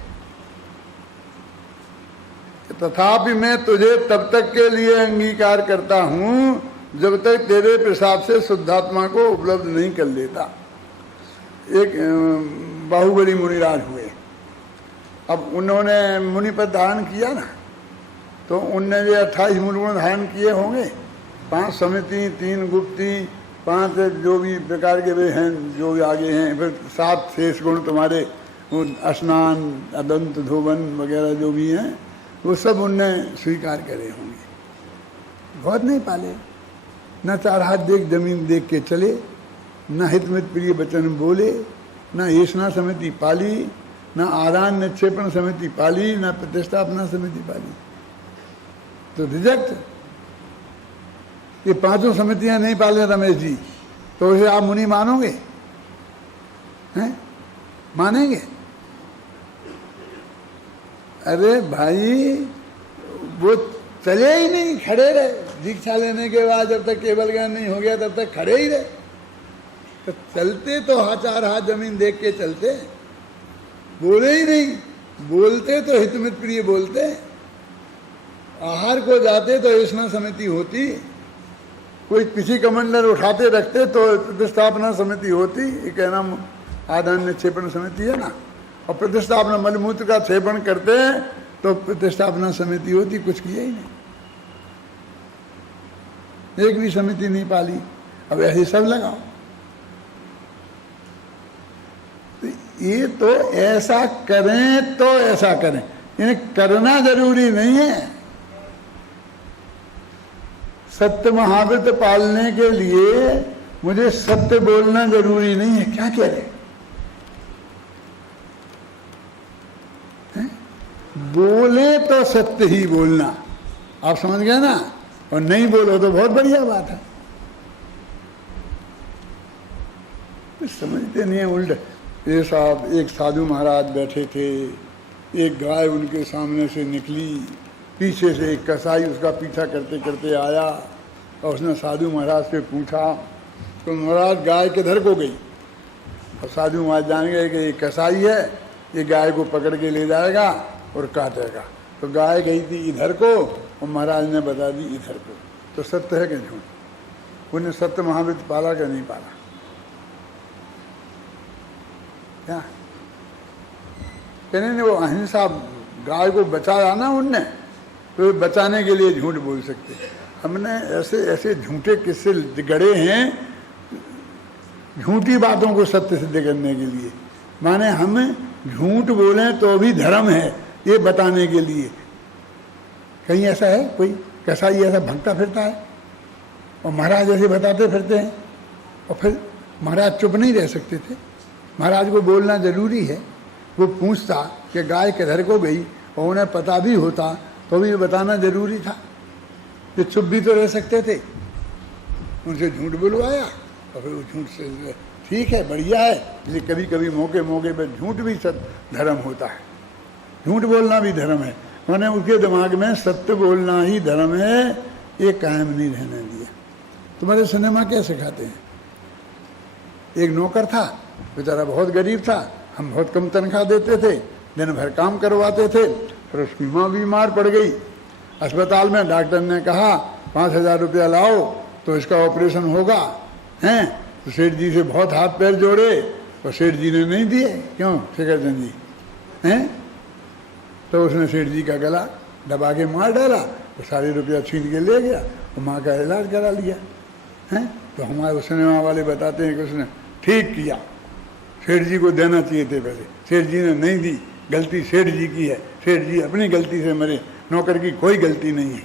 तथापि मैं तुझे तब तक के लिए अंगीकार करता हूं जब तक तेरे प्रसाद से शुद्धात्मा को उपलब्ध नहीं कर लेता। एक बाहुबली मुनिराज हुए, अब उन्होंने मुनिपद धारण किया ना, तो उनने ये 28 मूलगुण धारण किए होंगे, 5 समिति, 3 गुप्ती, 5 जो भी प्रकार के वे हैं जो भी आगे हैं, फिर 7 शेष गुण तुम्हारे, वो स्नान, अदंत, धोवन वगैरह जो भी हैं, वो सब उनने स्वीकार करे होंगे। बहुत नहीं पाले, न 4 हाथ देख जमीन देख के चले, न हितमित प्रिय वचन बोले, न येषणा समिति पाली, न आदान निक्षेपण समिति पाली, न प्रतिष्ठापना समिति पाली। तो रिजेक्ट। ये 5 समितियां नहीं पाले रमेश जी, तो उसे आप मुनि मानोगे? हैं? मानेंगे? अरे भाई वो चले ही नहीं, खड़े रहे। दीक्षा लेने के बाद जब तक केवल ज्ञान नहीं हो गया तब तक खड़े ही रहे। तो चलते तो 4 हाथ जमीन देख के चलते, बोले ही नहीं। बोलते तो हितमित प्रिय बोलते, आहार को जाते तो येषणा समिति होती, कोई किसी कमंडल उठाते रखते तो प्रतिष्ठापना समिति होती। ये कहना आदान निक्षेपण समिति है ना, और प्रतिष्ठापना मलमूत्र का क्षेपण करते हैं तो प्रतिष्ठापना समिति होती। कुछ किया ही नहीं, एक भी समिति नहीं पाली। अब ऐसे सब लगाओ। ये तो ऐसा करें तो ऐसा करें, इन्हें करना जरूरी नहीं है। सत्य महाव्रत पालने के लिए मुझे सत्य बोलना जरूरी नहीं है। क्या कह रहे? बोले तो सत्य ही बोलना, आप समझ गए ना, और नहीं बोलो तो बहुत बढ़िया बात है। समझते नहीं है उल्टा। ये साहब, एक साधु महाराज बैठे थे, एक गाय उनके सामने से निकली, पीछे से एक कसाई उसका पीछा करते करते आया, और उसने साधु महाराज से पूछा तो महाराज गाय किधर को गई? और साधु महाराज जान गए कि ये कसाई है, ये गाय को पकड़ के ले जाएगा और काटेगा। तो गाय गई थी इधर को और महाराज ने बता दी इधर को। तो सत्य है कि झूठ? उन्हें सत्य महाविद्य पाला कि नहीं पाला? क्या कहने वो अहिंसा गाय को बचाया ना उनने, तो बचाने के लिए झूठ बोल सकते। हमने ऐसे ऐसे झूठे किस्से गढ़े हैं झूठी बातों को सत्य सिद्ध करने के लिए। माने हम झूठ बोलें तो भी धर्म है ये बताने के लिए। कहीं ऐसा है कोई कसाई ऐसा भटकता फिरता है और महाराज ऐसे बताते फिरते हैं? और फिर महाराज चुप नहीं रह सकते थे, महाराज को बोलना जरूरी है। वो पूछता कि गाय किधर को गई और उन्हें पता भी होता तो भी बताना जरूरी था। ये चुप भी तो रह सकते थे। उनसे झूठ बुलवाया और फिर वो झूठ से ठीक है, बढ़िया है। इसलिए कभी कभी मौके मौके पर झूठ भी धर्म होता है, झूठ बोलना भी धर्म है। मैंने उसके दिमाग में सत्य बोलना ही धर्म है, ये कायम नहीं रहने दिया। तुम्हारे सिनेमा क्या सिखाते हैं? एक नौकर था, बेचारा बहुत गरीब था, हम बहुत कम तनख्वाह देते थे, दिन भर काम करवाते थे। पर उसकी माँ बीमार पड़ गई। अस्पताल में डॉक्टर ने कहा 5,000 रुपया लाओ तो इसका ऑपरेशन होगा। हैं तो सेठ जी से बहुत हाथ पैर जोड़े तो सेठ जी ने नहीं दिए। क्यों शेखरचंद जी? हैं तो उसने सेठ जी का गला दबा के मार डाला तो सारे रुपया छीन के ले गया और माँ का इलाज करा लिया। हैं तो हमारे सिनेमा वाले बताते हैं कि उसने ठीक किया, सेठ जी को देना चाहिए थे पैसे, सेठ जी ने नहीं दी, गलती सेठ जी की है, सेठ जी अपनी गलती से मरे, नौकर की कोई गलती नहीं है।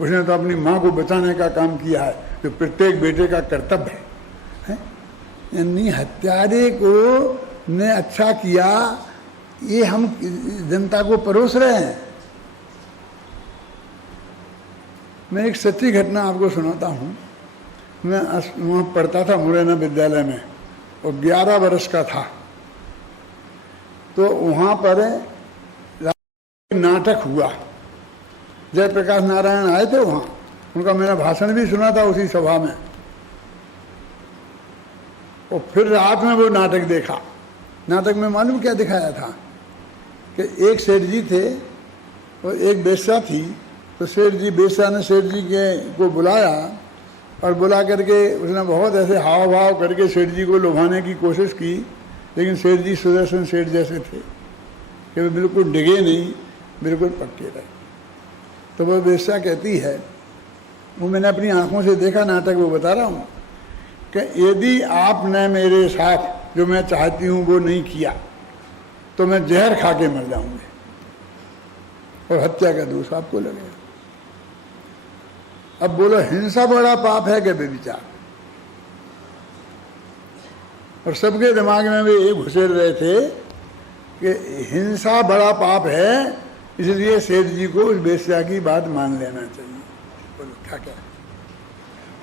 उसने तो अपनी माँ को बचाने का काम किया है जो प्रत्येक बेटे का कर्तव्य है। यानी हत्यारे को ने अच्छा किया, ये हम जनता को परोस रहे हैं। मैं एक सच्ची घटना आपको सुनाता हूँ। मैं वहाँ पढ़ता था मुरैना विद्यालय में और 11 वर्ष का था। तो वहाँ पर नाटक हुआ, जयप्रकाश नारायण आए थे वहाँ, उनका मैंने भाषण भी सुना था उसी सभा में। और फिर रात में वो नाटक देखा। नाटक में मालूम क्या दिखाया था कि एक सेठ जी थे और एक बेस्या थी। तो सेठ जी, बेस्या ने सेठ जी को बुलाया और बुला करके उसने बहुत ऐसे हाव भाव करके सेठ जी को लुभाने की कोशिश की। लेकिन सेठ जी सुदर्शन सेठ जैसे थे कि वे बिल्कुल डिगे नहीं, बिल्कुल पक्के रहे। तो वह बेस्या कहती है, वो मैंने अपनी आंखों से देखा नाटक, वो बता रहा हूँ कि यदि आपने मेरे साथ जो मैं चाहती हूँ वो नहीं किया तो मैं जहर खा के मर जाऊंगी और हत्या का दोष आपको लगेगा। अब बोलो हिंसा बड़ा पाप है कि व्यभिचार? और सबके दिमाग में भी ये घुसेड़ रहे थे कि हिंसा बड़ा पाप है, इसलिए सेठ जी को उस बेस्या की बात मान लेना चाहिए। बोलो क्या क्या?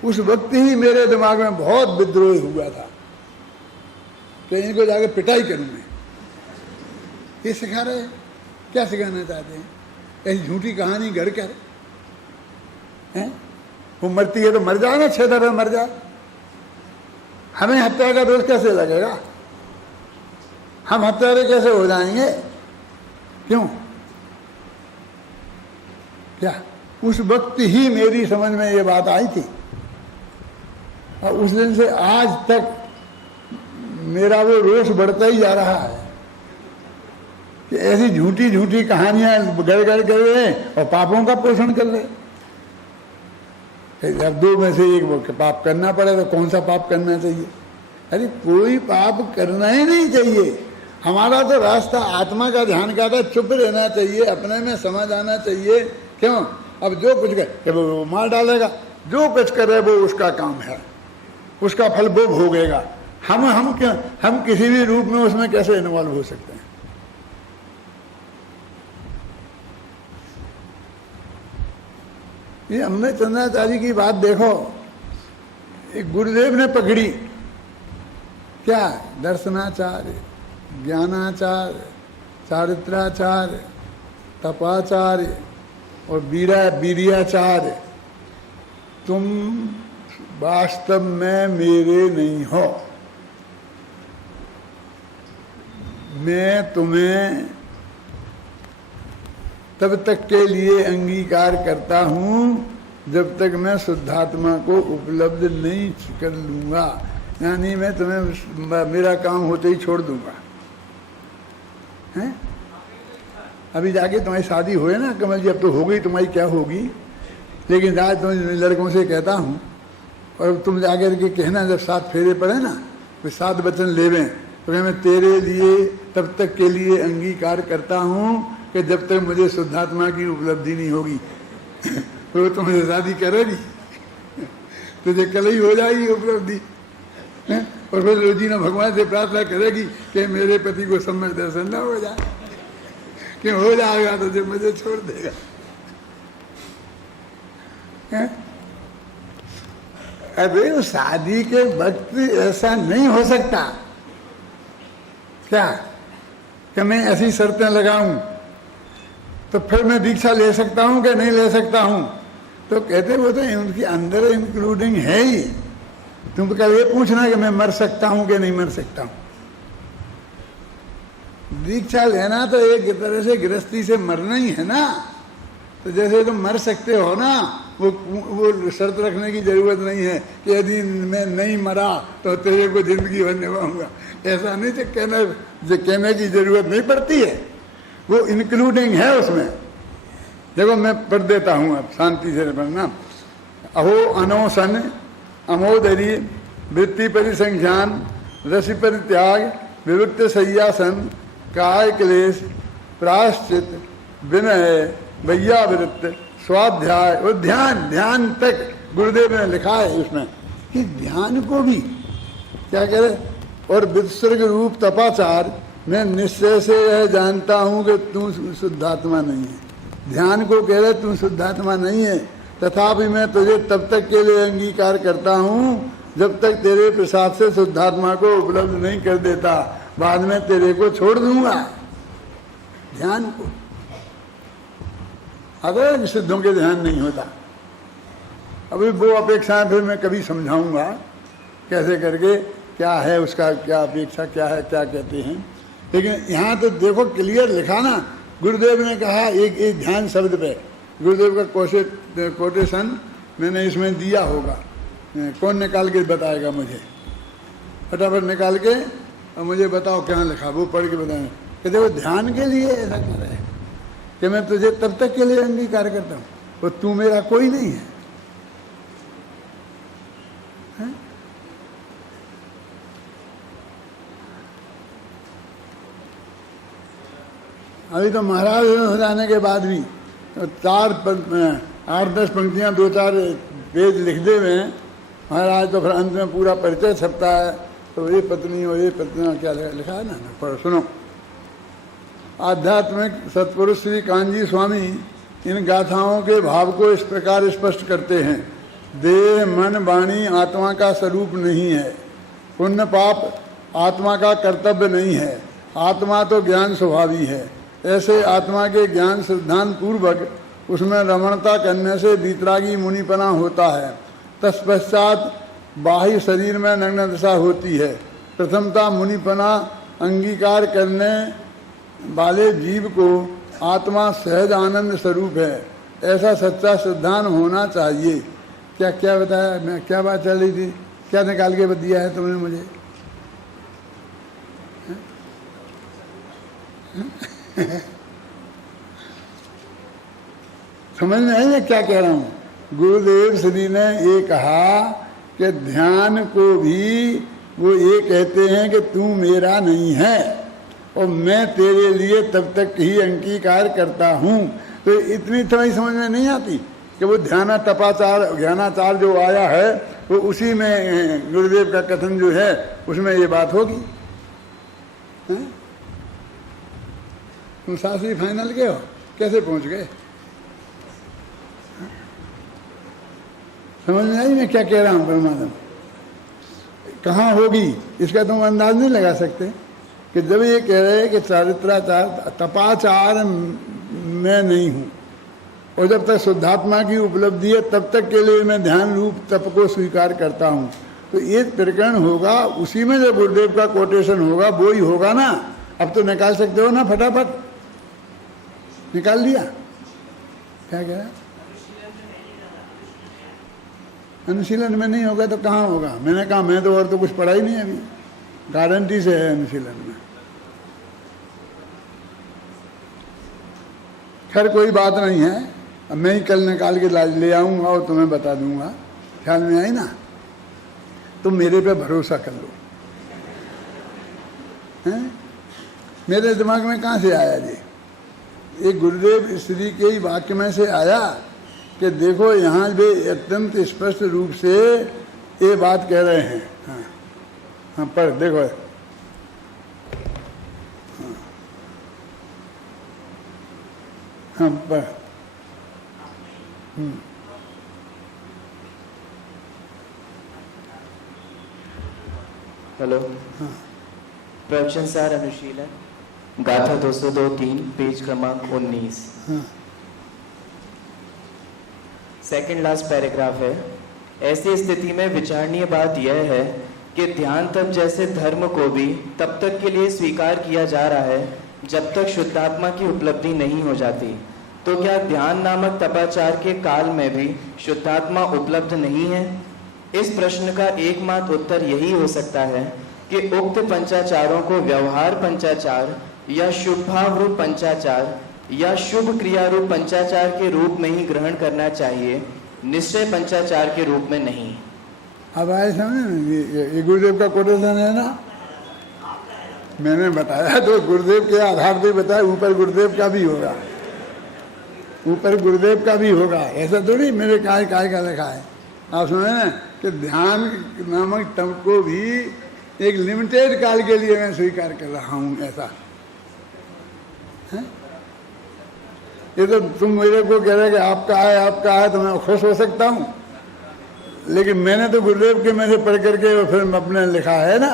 उस वक्त ही मेरे दिमाग में बहुत विद्रोह हुआ था कि इनको जाके पिटाई करूँ मैं। ये सिखा रहे हैं, क्या सिखाना चाहते हैं? ऐसी झूठी कहानी गढ़ कर हैं? वो मरती है तो मर जाए ना, 6 दफे मर जाए। हमें हत्या का दोष कैसे लगेगा? हम हत्यारे कैसे हो जाएंगे? क्यों? क्या उस वक्त ही मेरी समझ में ये बात आई थी और उस दिन से आज तक मेरा वो रोष बढ़ता ही जा रहा है कि ऐसी झूठी झूठी कहानियां गढ़ गढ़ कर रहे हैं और पापों का पोषण कर रहे हैं। जब 2 में से एक पाप करना पड़े तो कौन सा पाप करना चाहिए? अरे कोई पाप करना ही नहीं चाहिए। हमारा तो रास्ता आत्मा का ध्यान का था, चुप रहना चाहिए, अपने में समझ आना चाहिए। क्यों? अब जो कुछ करे वो मार डालेगा, जो कुछ करे वो उसका काम है, उसका फल वो भोगेगा। हम किसी भी रूप में उसमें कैसे इन्वॉल्व हो सकते हैं? ये अम्बे चंद्राचार्य की बात देखो, एक गुरुदेव ने पकड़ी क्या? दर्शनाचार्य, ज्ञानाचार्य, चारित्राचार्य, तपाचार्य और वीर्याचार्य, तुम वास्तव में मेरे नहीं हो। मैं तुम्हें तब तक के लिए अंगीकार करता हूं जब तक मैं शुद्धात्मा को उपलब्ध नहीं कर लूंगा, यानी मैं तुम्हें मेरा काम होते ही छोड़ दूंगा। हैं? अभी जाके तुम्हारी शादी हुए ना कमल जी, अब तो हो गई, तुम्हारी क्या होगी, लेकिन आज तुम लड़कों से कहता हूँ और तुम जाकर के कहना जब 7 फेरे पड़े ना तो 7 वचन लेवें तो मैं तेरे लिए तब तक के लिए अंगीकार करता हूँ कि जब तक मुझे शुद्धात्मा की उपलब्धि नहीं होगी। तो तुमसे शादी करेगी, तुझे कल ही हो जाएगी उपलब्धि। और फिर रोजीना भगवान से प्रार्थना करेगी कि मेरे पति को सम्यक दर्शन न हो जाए, कि हो जाएगा तो जब मुझे छोड़ देगा। अरे शादी के वक्त ऐसा नहीं हो सकता क्या कि मैं ऐसी शर्तें लगाऊं तो फिर मैं दीक्षा ले सकता हूं कि नहीं ले सकता हूं? तो कहते वो तो उनके अंदर इंक्लूडिंग है ही। तुम तो कल ये पूछना कि मैं मर सकता हूं कि नहीं मर सकता हूं। दीक्षा लेना तो एक तरह से गृहस्थी से मरना ही है ना। तो जैसे तुम मर सकते हो ना, वो शर्त रखने की जरूरत नहीं है कि यदि मैं नहीं मरा तो तेरे को जिंदगी भर निभाऊंगा, ऐसा नहीं कहने की जरूरत नहीं पड़ती है। वो इंक्लूडिंग है उसमें। देखो मैं पढ़ देता हूँ, अब शांति से पढ़ना। अहो अनोसन अमोदरी वृत्ति परिसंख्यान रसि परित्याग विविक्त सय्यासन काय क्लेश प्रायश्चित विनय वैयावृत्त स्वाध्याय और ध्यान तक गुरुदेव ने लिखा है उसमें कि ध्यान को भी क्या कह रहे। और वित्सर्ग रूप तपाचार, मैं निश्चय से यह जानता हूं कि तू शुद्धात्मा नहीं है। ध्यान को कह रहे तू शुद्धात्मा नहीं है, तथापि मैं तुझे तब तक के लिए अंगीकार करता हूं जब तक तेरे प्रसाद से शुद्धात्मा को उपलब्ध नहीं कर देता। बाद में तेरे को छोड़ दूंगा। ध्यान को अगर सिद्धों के ध्यान नहीं होता, अभी वो अपेक्षाएं फिर मैं कभी समझाऊंगा कैसे करके, क्या है उसका, क्या अपेक्षा क्या है, क्या कहते हैं। लेकिन यहाँ तो देखो क्लियर लिखा ना, गुरुदेव ने कहा एक ध्यान शब्द पे। गुरुदेव का कोटेशन मैंने इसमें दिया होगा, कौन निकाल के बताएगा मुझे? फटाफट निकाल के और मुझे बताओ क्या लिखा, वो पढ़ के बताएं कि देखो ध्यान के लिए ऐसा कर रहे हैं कि मैं तुझे तब तक के लिए अंगीकार करता हूँ और तू मेरा कोई नहीं है। अभी तो महाराज हो जाने के बाद भी तो 8-10 पंक्तियां 2-4 पेज लिख दे हुए हैं महाराज। तो फिर अंत में पूरा परिचय छपता है, तो ये पत्नी और ये पत्नियां क्या लिखा है ना, पढ़ो सुनो। आध्यात्मिक सत्पुरुष श्री कांजी स्वामी इन गाथाओं के भाव को इस प्रकार स्पष्ट करते हैं। देह मन वाणी आत्मा का स्वरूप नहीं है, पुण्य पाप आत्मा का कर्तव्य नहीं है, आत्मा तो ज्ञान स्वभावी है। ऐसे आत्मा के ज्ञान सिद्धांत पूर्वक उसमें रमणता करने से वीतरागी मुनिपना होता है। तत्पश्चात बाह्य शरीर में नग्न दशा होती है। प्रथमता मुनिपना अंगीकार करने वाले जीव को आत्मा सहज आनंद स्वरूप है, ऐसा सच्चा सिद्धांत होना चाहिए। क्या क्या बताया, मैं क्या बात चल रही थी, क्या निकाल के दिया है तुमने मुझे? समझ में आई मैं क्या कह रहा हूँ? गुरुदेव श्री ने ये कहा कि ध्यान को भी वो ये कहते हैं कि तू मेरा नहीं है और मैं तेरे लिए तब तक ही अंगीकार करता हूँ। तो इतनी थोड़ी समझ में नहीं आती कि वो ध्यान तपाचार ज्ञानाचार जो आया है वो उसी में गुरुदेव का कथन जो है उसमें ये बात होगी। तुम शास्त्री फाइनल के हो, कैसे पहुंच गए? समझ में आई मैं क्या कह रहा हूँ? परमात्मा कहाँ होगी इसका तुम अंदाज नहीं लगा सकते कि जब ये कह रहे हैं कि चारित्राचार तपाचार मैं नहीं हूँ, और जब तक शुद्धात्मा की उपलब्धि है तब तक के लिए मैं ध्यान रूप तप को स्वीकार करता हूँ। तो ये प्रकरण होगा, उसी में जो गुरुदेव का कोटेशन होगा वो ही होगा ना। अब तो निकाल सकते हो ना, फटाफट निकाल दिया। क्या कह रहा? अनुशीलन में नहीं होगा तो कहाँ होगा? मैंने कहा मैं तो और तो कुछ पढ़ा ही नहीं अभी, गारंटी से है अनुशीलन में। खैर कोई बात नहीं है, अब मैं ही कल निकाल के ले आऊँगा और तुम्हें बता दूंगा। ख्याल में आई ना? तुम मेरे पे भरोसा कर लो। हैं? मेरे दिमाग में कहाँ से आया जी? एक गुरुदेव श्री के ही वाक्य में से आया कि देखो यहाँ भी अत्यंत स्पष्ट रूप से ये बात कह रहे हैं। हाँ हाँ, पढ़ देखो। हाँ पढ़। हेलो। हाँ प्रवचन सार अनुशीलन गाथा 202-3 पेज क्रमांक 19। हाँ सेकंड लास्ट पैराग्राफ है। ऐसी स्थिति में विचारणीय बात यह है कि ध्यान तप जैसे धर्म को भी तब तक के लिए स्वीकार किया जा रहा है जब तक शुद्धात्मा की उपलब्धि नहीं हो जाती। तो क्या ध्यान नामक तपाचार के काल में भी शुद्धात्मा उपलब्ध नहीं है? इस प्रश्न का एकमात्र उत्तर यही हो सकता है कि उक्त पंचाचारों को व्यवहार पंचाचार या शुभभाव रूप पंचाचार या शुभ क्रिया रूप पंचाचार के रूप में ही ग्रहण करना चाहिए, निश्चय पंचाचार के रूप में नहीं। अब आए समझे? ये गुरुदेव का कोटेशन है ना, मैंने बताया तो गुरुदेव के आधार पे बताया। ऊपर गुरुदेव का भी होगा, ऊपर गुरुदेव का भी होगा, ऐसा थोड़ी मेरे काय का लिखा है। आप समझे ना कि ध्यान नामक तप को भी एक लिमिटेड काल के लिए मैं स्वीकार कर रहा हूँ, ऐसा है? ये तो तुम मेरे को कह रहे कि आपका है तो मैं खुश हो सकता हूँ, लेकिन मैंने तो गुरुदेव के में से पढ़ करके फिर अपने लिखा है ना,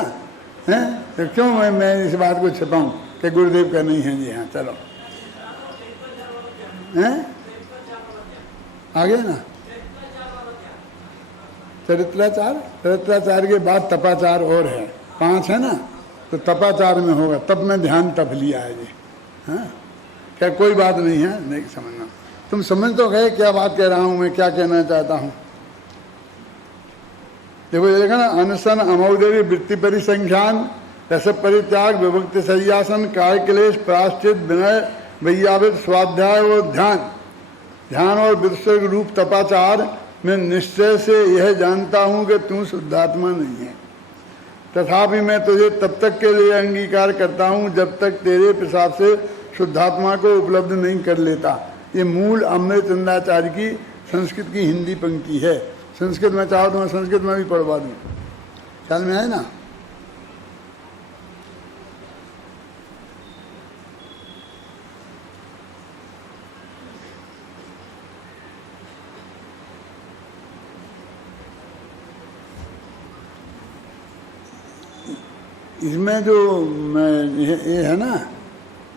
हैं? तो क्यों मैं इस बात को छिपाऊँ कि गुरुदेव का नहीं है? जी हाँ, चलो हैं आगे ना। चरित्राचार के बाद तपाचार और है, 5 है ना। तो तपाचार में होगा, तब मैं ध्यान तप लिया है जी। हाँ क्या कोई बात नहीं है, नहीं समझना। तुम समझ तो गए क्या बात कह रहा हूँ मैं, क्या कहना चाहता हूँ? देखो ये देखा ना, अनशन अमौदर्य वृत्ति परिसंख्यान रस परित्याग विभक्ति संयासन काय क्लेश प्राश्चित विनय वैयावित स्वाध्याय और ध्यान और विश्व रूप तपाचार मैं निश्चय से यह जानता हूँ कि तू शुद्धात्मा नहीं है, तथापि मैं तुझे तब तक के लिए अंगीकार करता हूँ जब तक तेरे प्रसाद से शुद्धात्मा को उपलब्ध नहीं कर लेता। ये मूल अमृतचंदाचार्य की संस्कृत की हिंदी पंक्ति है। संस्कृत में चाहो तो मैं संस्कृत में भी पढ़वा दूँ, ख्याल में आए ना? इसमें जो ये है ना,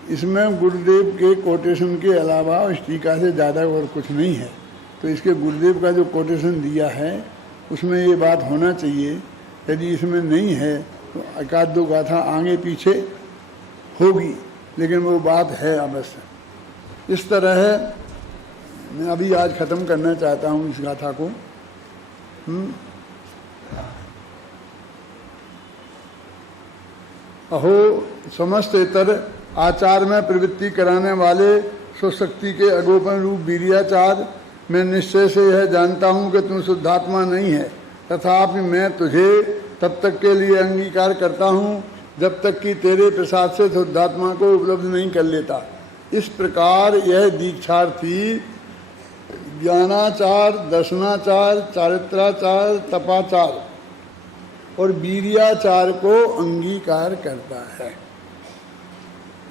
इसमें गुरुदेव के कोटेशन के अलावा इस टीका से ज़्यादा और कुछ नहीं है। तो इसके गुरुदेव का जो कोटेशन दिया है उसमें ये बात होना चाहिए। यदि इसमें नहीं है तो एकाध दो गाथा आगे पीछे होगी, लेकिन वो बात है अवश्य। इस तरह है, मैं अभी आज ख़त्म करना चाहता हूँ इस गाथा को। अहो समस्त इतर आचार में प्रवृत्ति कराने वाले स्वशक्ति के अगोपन रूप वीर्याचार मैं निश्चय से यह जानता हूँ कि तू शुद्धात्मा नहीं है, तथापि मैं तुझे तब तक के लिए अंगीकार करता हूँ जब तक कि तेरे प्रसाद से शुद्धात्मा को उपलब्ध नहीं कर लेता। इस प्रकार यह दीक्षार्थी ज्ञानाचार, दर्शनाचार, चारित्राचार, तपाचार और वीर्याचार को अंगीकार करता है।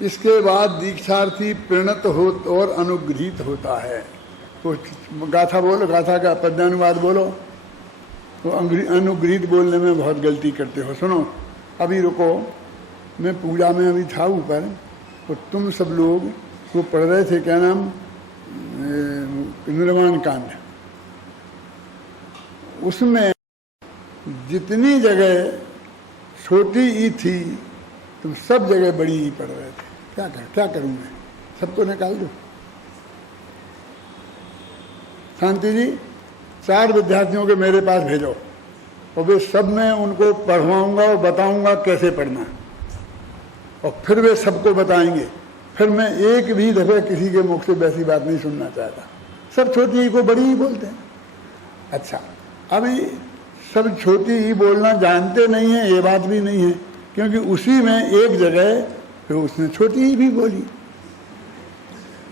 इसके बाद दीक्षार्थी प्रणत हो और अनुगृहीत होता है। तो गाथा बोलो, गाथा का पद्यानुवाद बोलो। तो अनुगृहीत बोलने में बहुत गलती करते हो। सुनो, अभी रुको, मैं पूजा में अभी था ऊपर, तो तुम सब लोग वो पढ़ रहे थे, क्या नाम, निर्वाण कांड, उसमें जितनी जगह छोटी ई थी तुम सब जगह बड़ी ई पढ़ रहे थे। क्या करूं मैं, सबको निकाल दूं। शांति जी 4 विद्यार्थियों के मेरे पास भेजो और वे सब मैं उनको पढ़वाऊंगा और बताऊंगा कैसे पढ़ना, और फिर वे सबको बताएंगे। फिर मैं एक भी दफे किसी के मुख से वैसी बात नहीं सुनना चाहता। सब छोटी ही को बड़ी ही बोलते हैं। अच्छा, अभी सब छोटी ही बोलना जानते नहीं है, ये बात भी नहीं है, क्योंकि उसी में एक जगह फिर उसने छोटी ही भी बोली।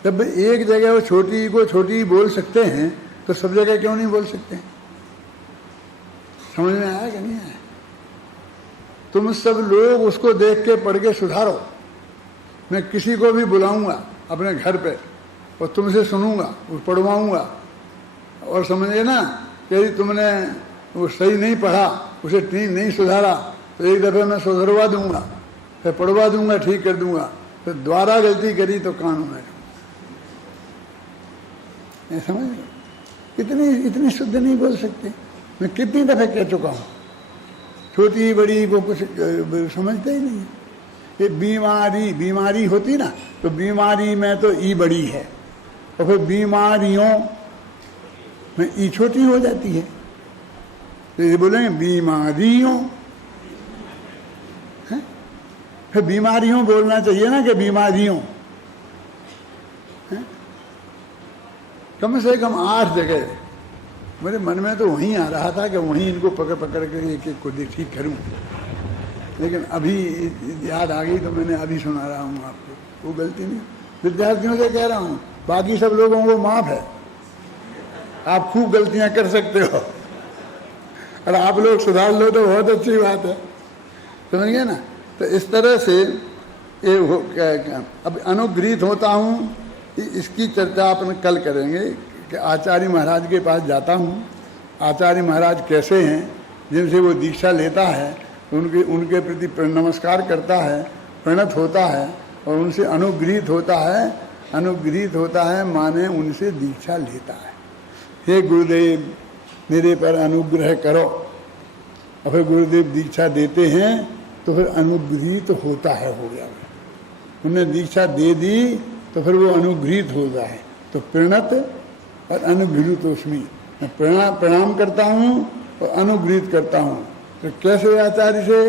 जब एक जगह वो छोटी ही को छोटी ही बोल सकते हैं तो सब जगह क्यों नहीं बोल सकते हैं? समझ में आया कि नहीं आया? तुम सब लोग उसको देख के पढ़ के सुधारो। मैं किसी को भी बुलाऊंगा अपने घर पे और तुमसे सुनूंगा, वो पढ़वाऊंगा, और समझे ना कि तुमने वो सही नहीं पढ़ा, उसे ठीक नहीं सुधारा, तो एक दफ़े मैं सुधरवा दूंगा, फिर पढ़वा दूंगा, ठीक कर दूंगा, फिर दोबारा गलती करी तो कानून में समझ इतनी शुद्ध नहीं बोल सकते। मैं कितनी दफ़े कह चुका हूँ, छोटी बड़ी को कुछ समझते ही नहीं। ये बीमारी होती ना, तो बीमारी में तो ई बड़ी है, और फिर बीमारियों में ई छोटी हो जाती है। तो ये बोलेंगे बीमारियों, फिर बीमारियों बोलना चाहिए ना कि बीमारियों। कम से कम 8 जगह मेरे मन में तो वहीं आ रहा था कि वहीं इनको पकड़ कर एक एक को ठीक करूं, लेकिन अभी याद आ गई तो मैंने अभी सुना रहा हूँ आपको। वो गलती नहीं, विद्यार्थियों से कह रहा हूँ, बाकी सब लोगों को माफ है। आप खूब गलतियां कर सकते हो और आप लोग सुधार लो तो बहुत अच्छी बात है, समझ गए ना। तो इस तरह से ये अब अनुग्रहित होता हूँ, इसकी चर्चा अपन कल करेंगे कि आचार्य महाराज के पास जाता हूँ। आचार्य महाराज कैसे हैं, जिनसे वो दीक्षा लेता है, उनके प्रति नमस्कार करता है, प्रणत होता है और उनसे अनुग्रहित होता है। अनुग्रहित होता है माने उनसे दीक्षा लेता है। हे गुरुदेव मेरे पर अनुग्रह करो, और फिर गुरुदेव दीक्षा देते हैं तो फिर अनुग्रहित होता है, हो गया। उन्हें दीक्षा दे दी तो फिर वो अनुग्रहित हो जाए। तो प्रणत और अनुग्रहित उसमें मैं प्रणाम करता हूँ और अनुग्रहित करता हूँ। तो कैसे आचार्य से?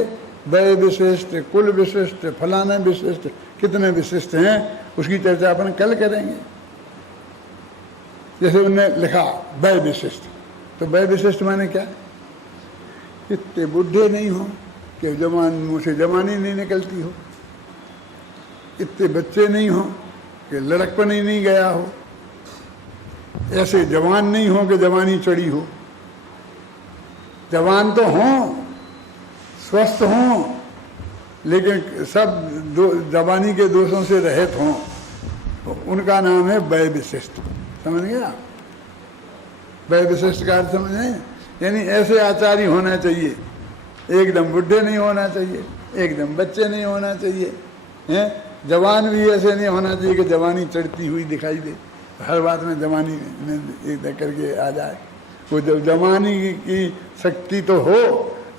वय विशिष्ट, कुल विशिष्ट, फलाना विशिष्ट, कितने विशिष्ट हैं उसकी चर्चा अपन कल करेंगे। जैसे उन्होंने लिखा वय विशिष्ट, तो वय विशिष्ट माने क्या? इतने बुढ़े नहीं हो कि मुँह से जवानी नहीं निकलती हो, इतने बच्चे नहीं हो कि लड़कपन ही नहीं गया हो, ऐसे जवान नहीं हो कि जवानी चढ़ी हो। जवान तो हों, स्वस्थ हों, लेकिन सब जवानी के दोषों से रहित हों, तो उनका नाम है वय विशिष्ट। समझ गया? वय विशिष्ट का अर्थ समझे? यानी ऐसे आचार्य होना चाहिए, एकदम बुढ़े नहीं होना चाहिए, एकदम बच्चे नहीं होना चाहिए, हैं? जवान भी ऐसे नहीं होना चाहिए कि जवानी चढ़ती हुई दिखाई दे, हर बात में जवानी एक करके आ जाए। वो जब जवानी की शक्ति तो हो,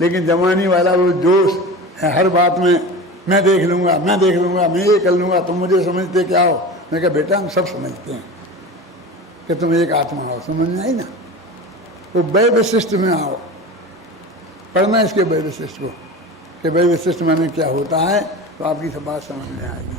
लेकिन जवानी वाला वो जोश है, हर बात में मैं देख लूँगा, मैं ये कर लूँगा, तुम मुझे समझते क्या हो? मैं कहा बेटा हम सब समझते हैं कि तुम एक आत्मा हो, समझ में आई ना? वो वय विशिष्ट में आओ, पढ़ना इसके वय विशिष्ट को कि वय विशिष्ट माने क्या होता है, तो आपकी सब बात समझ में आएगी।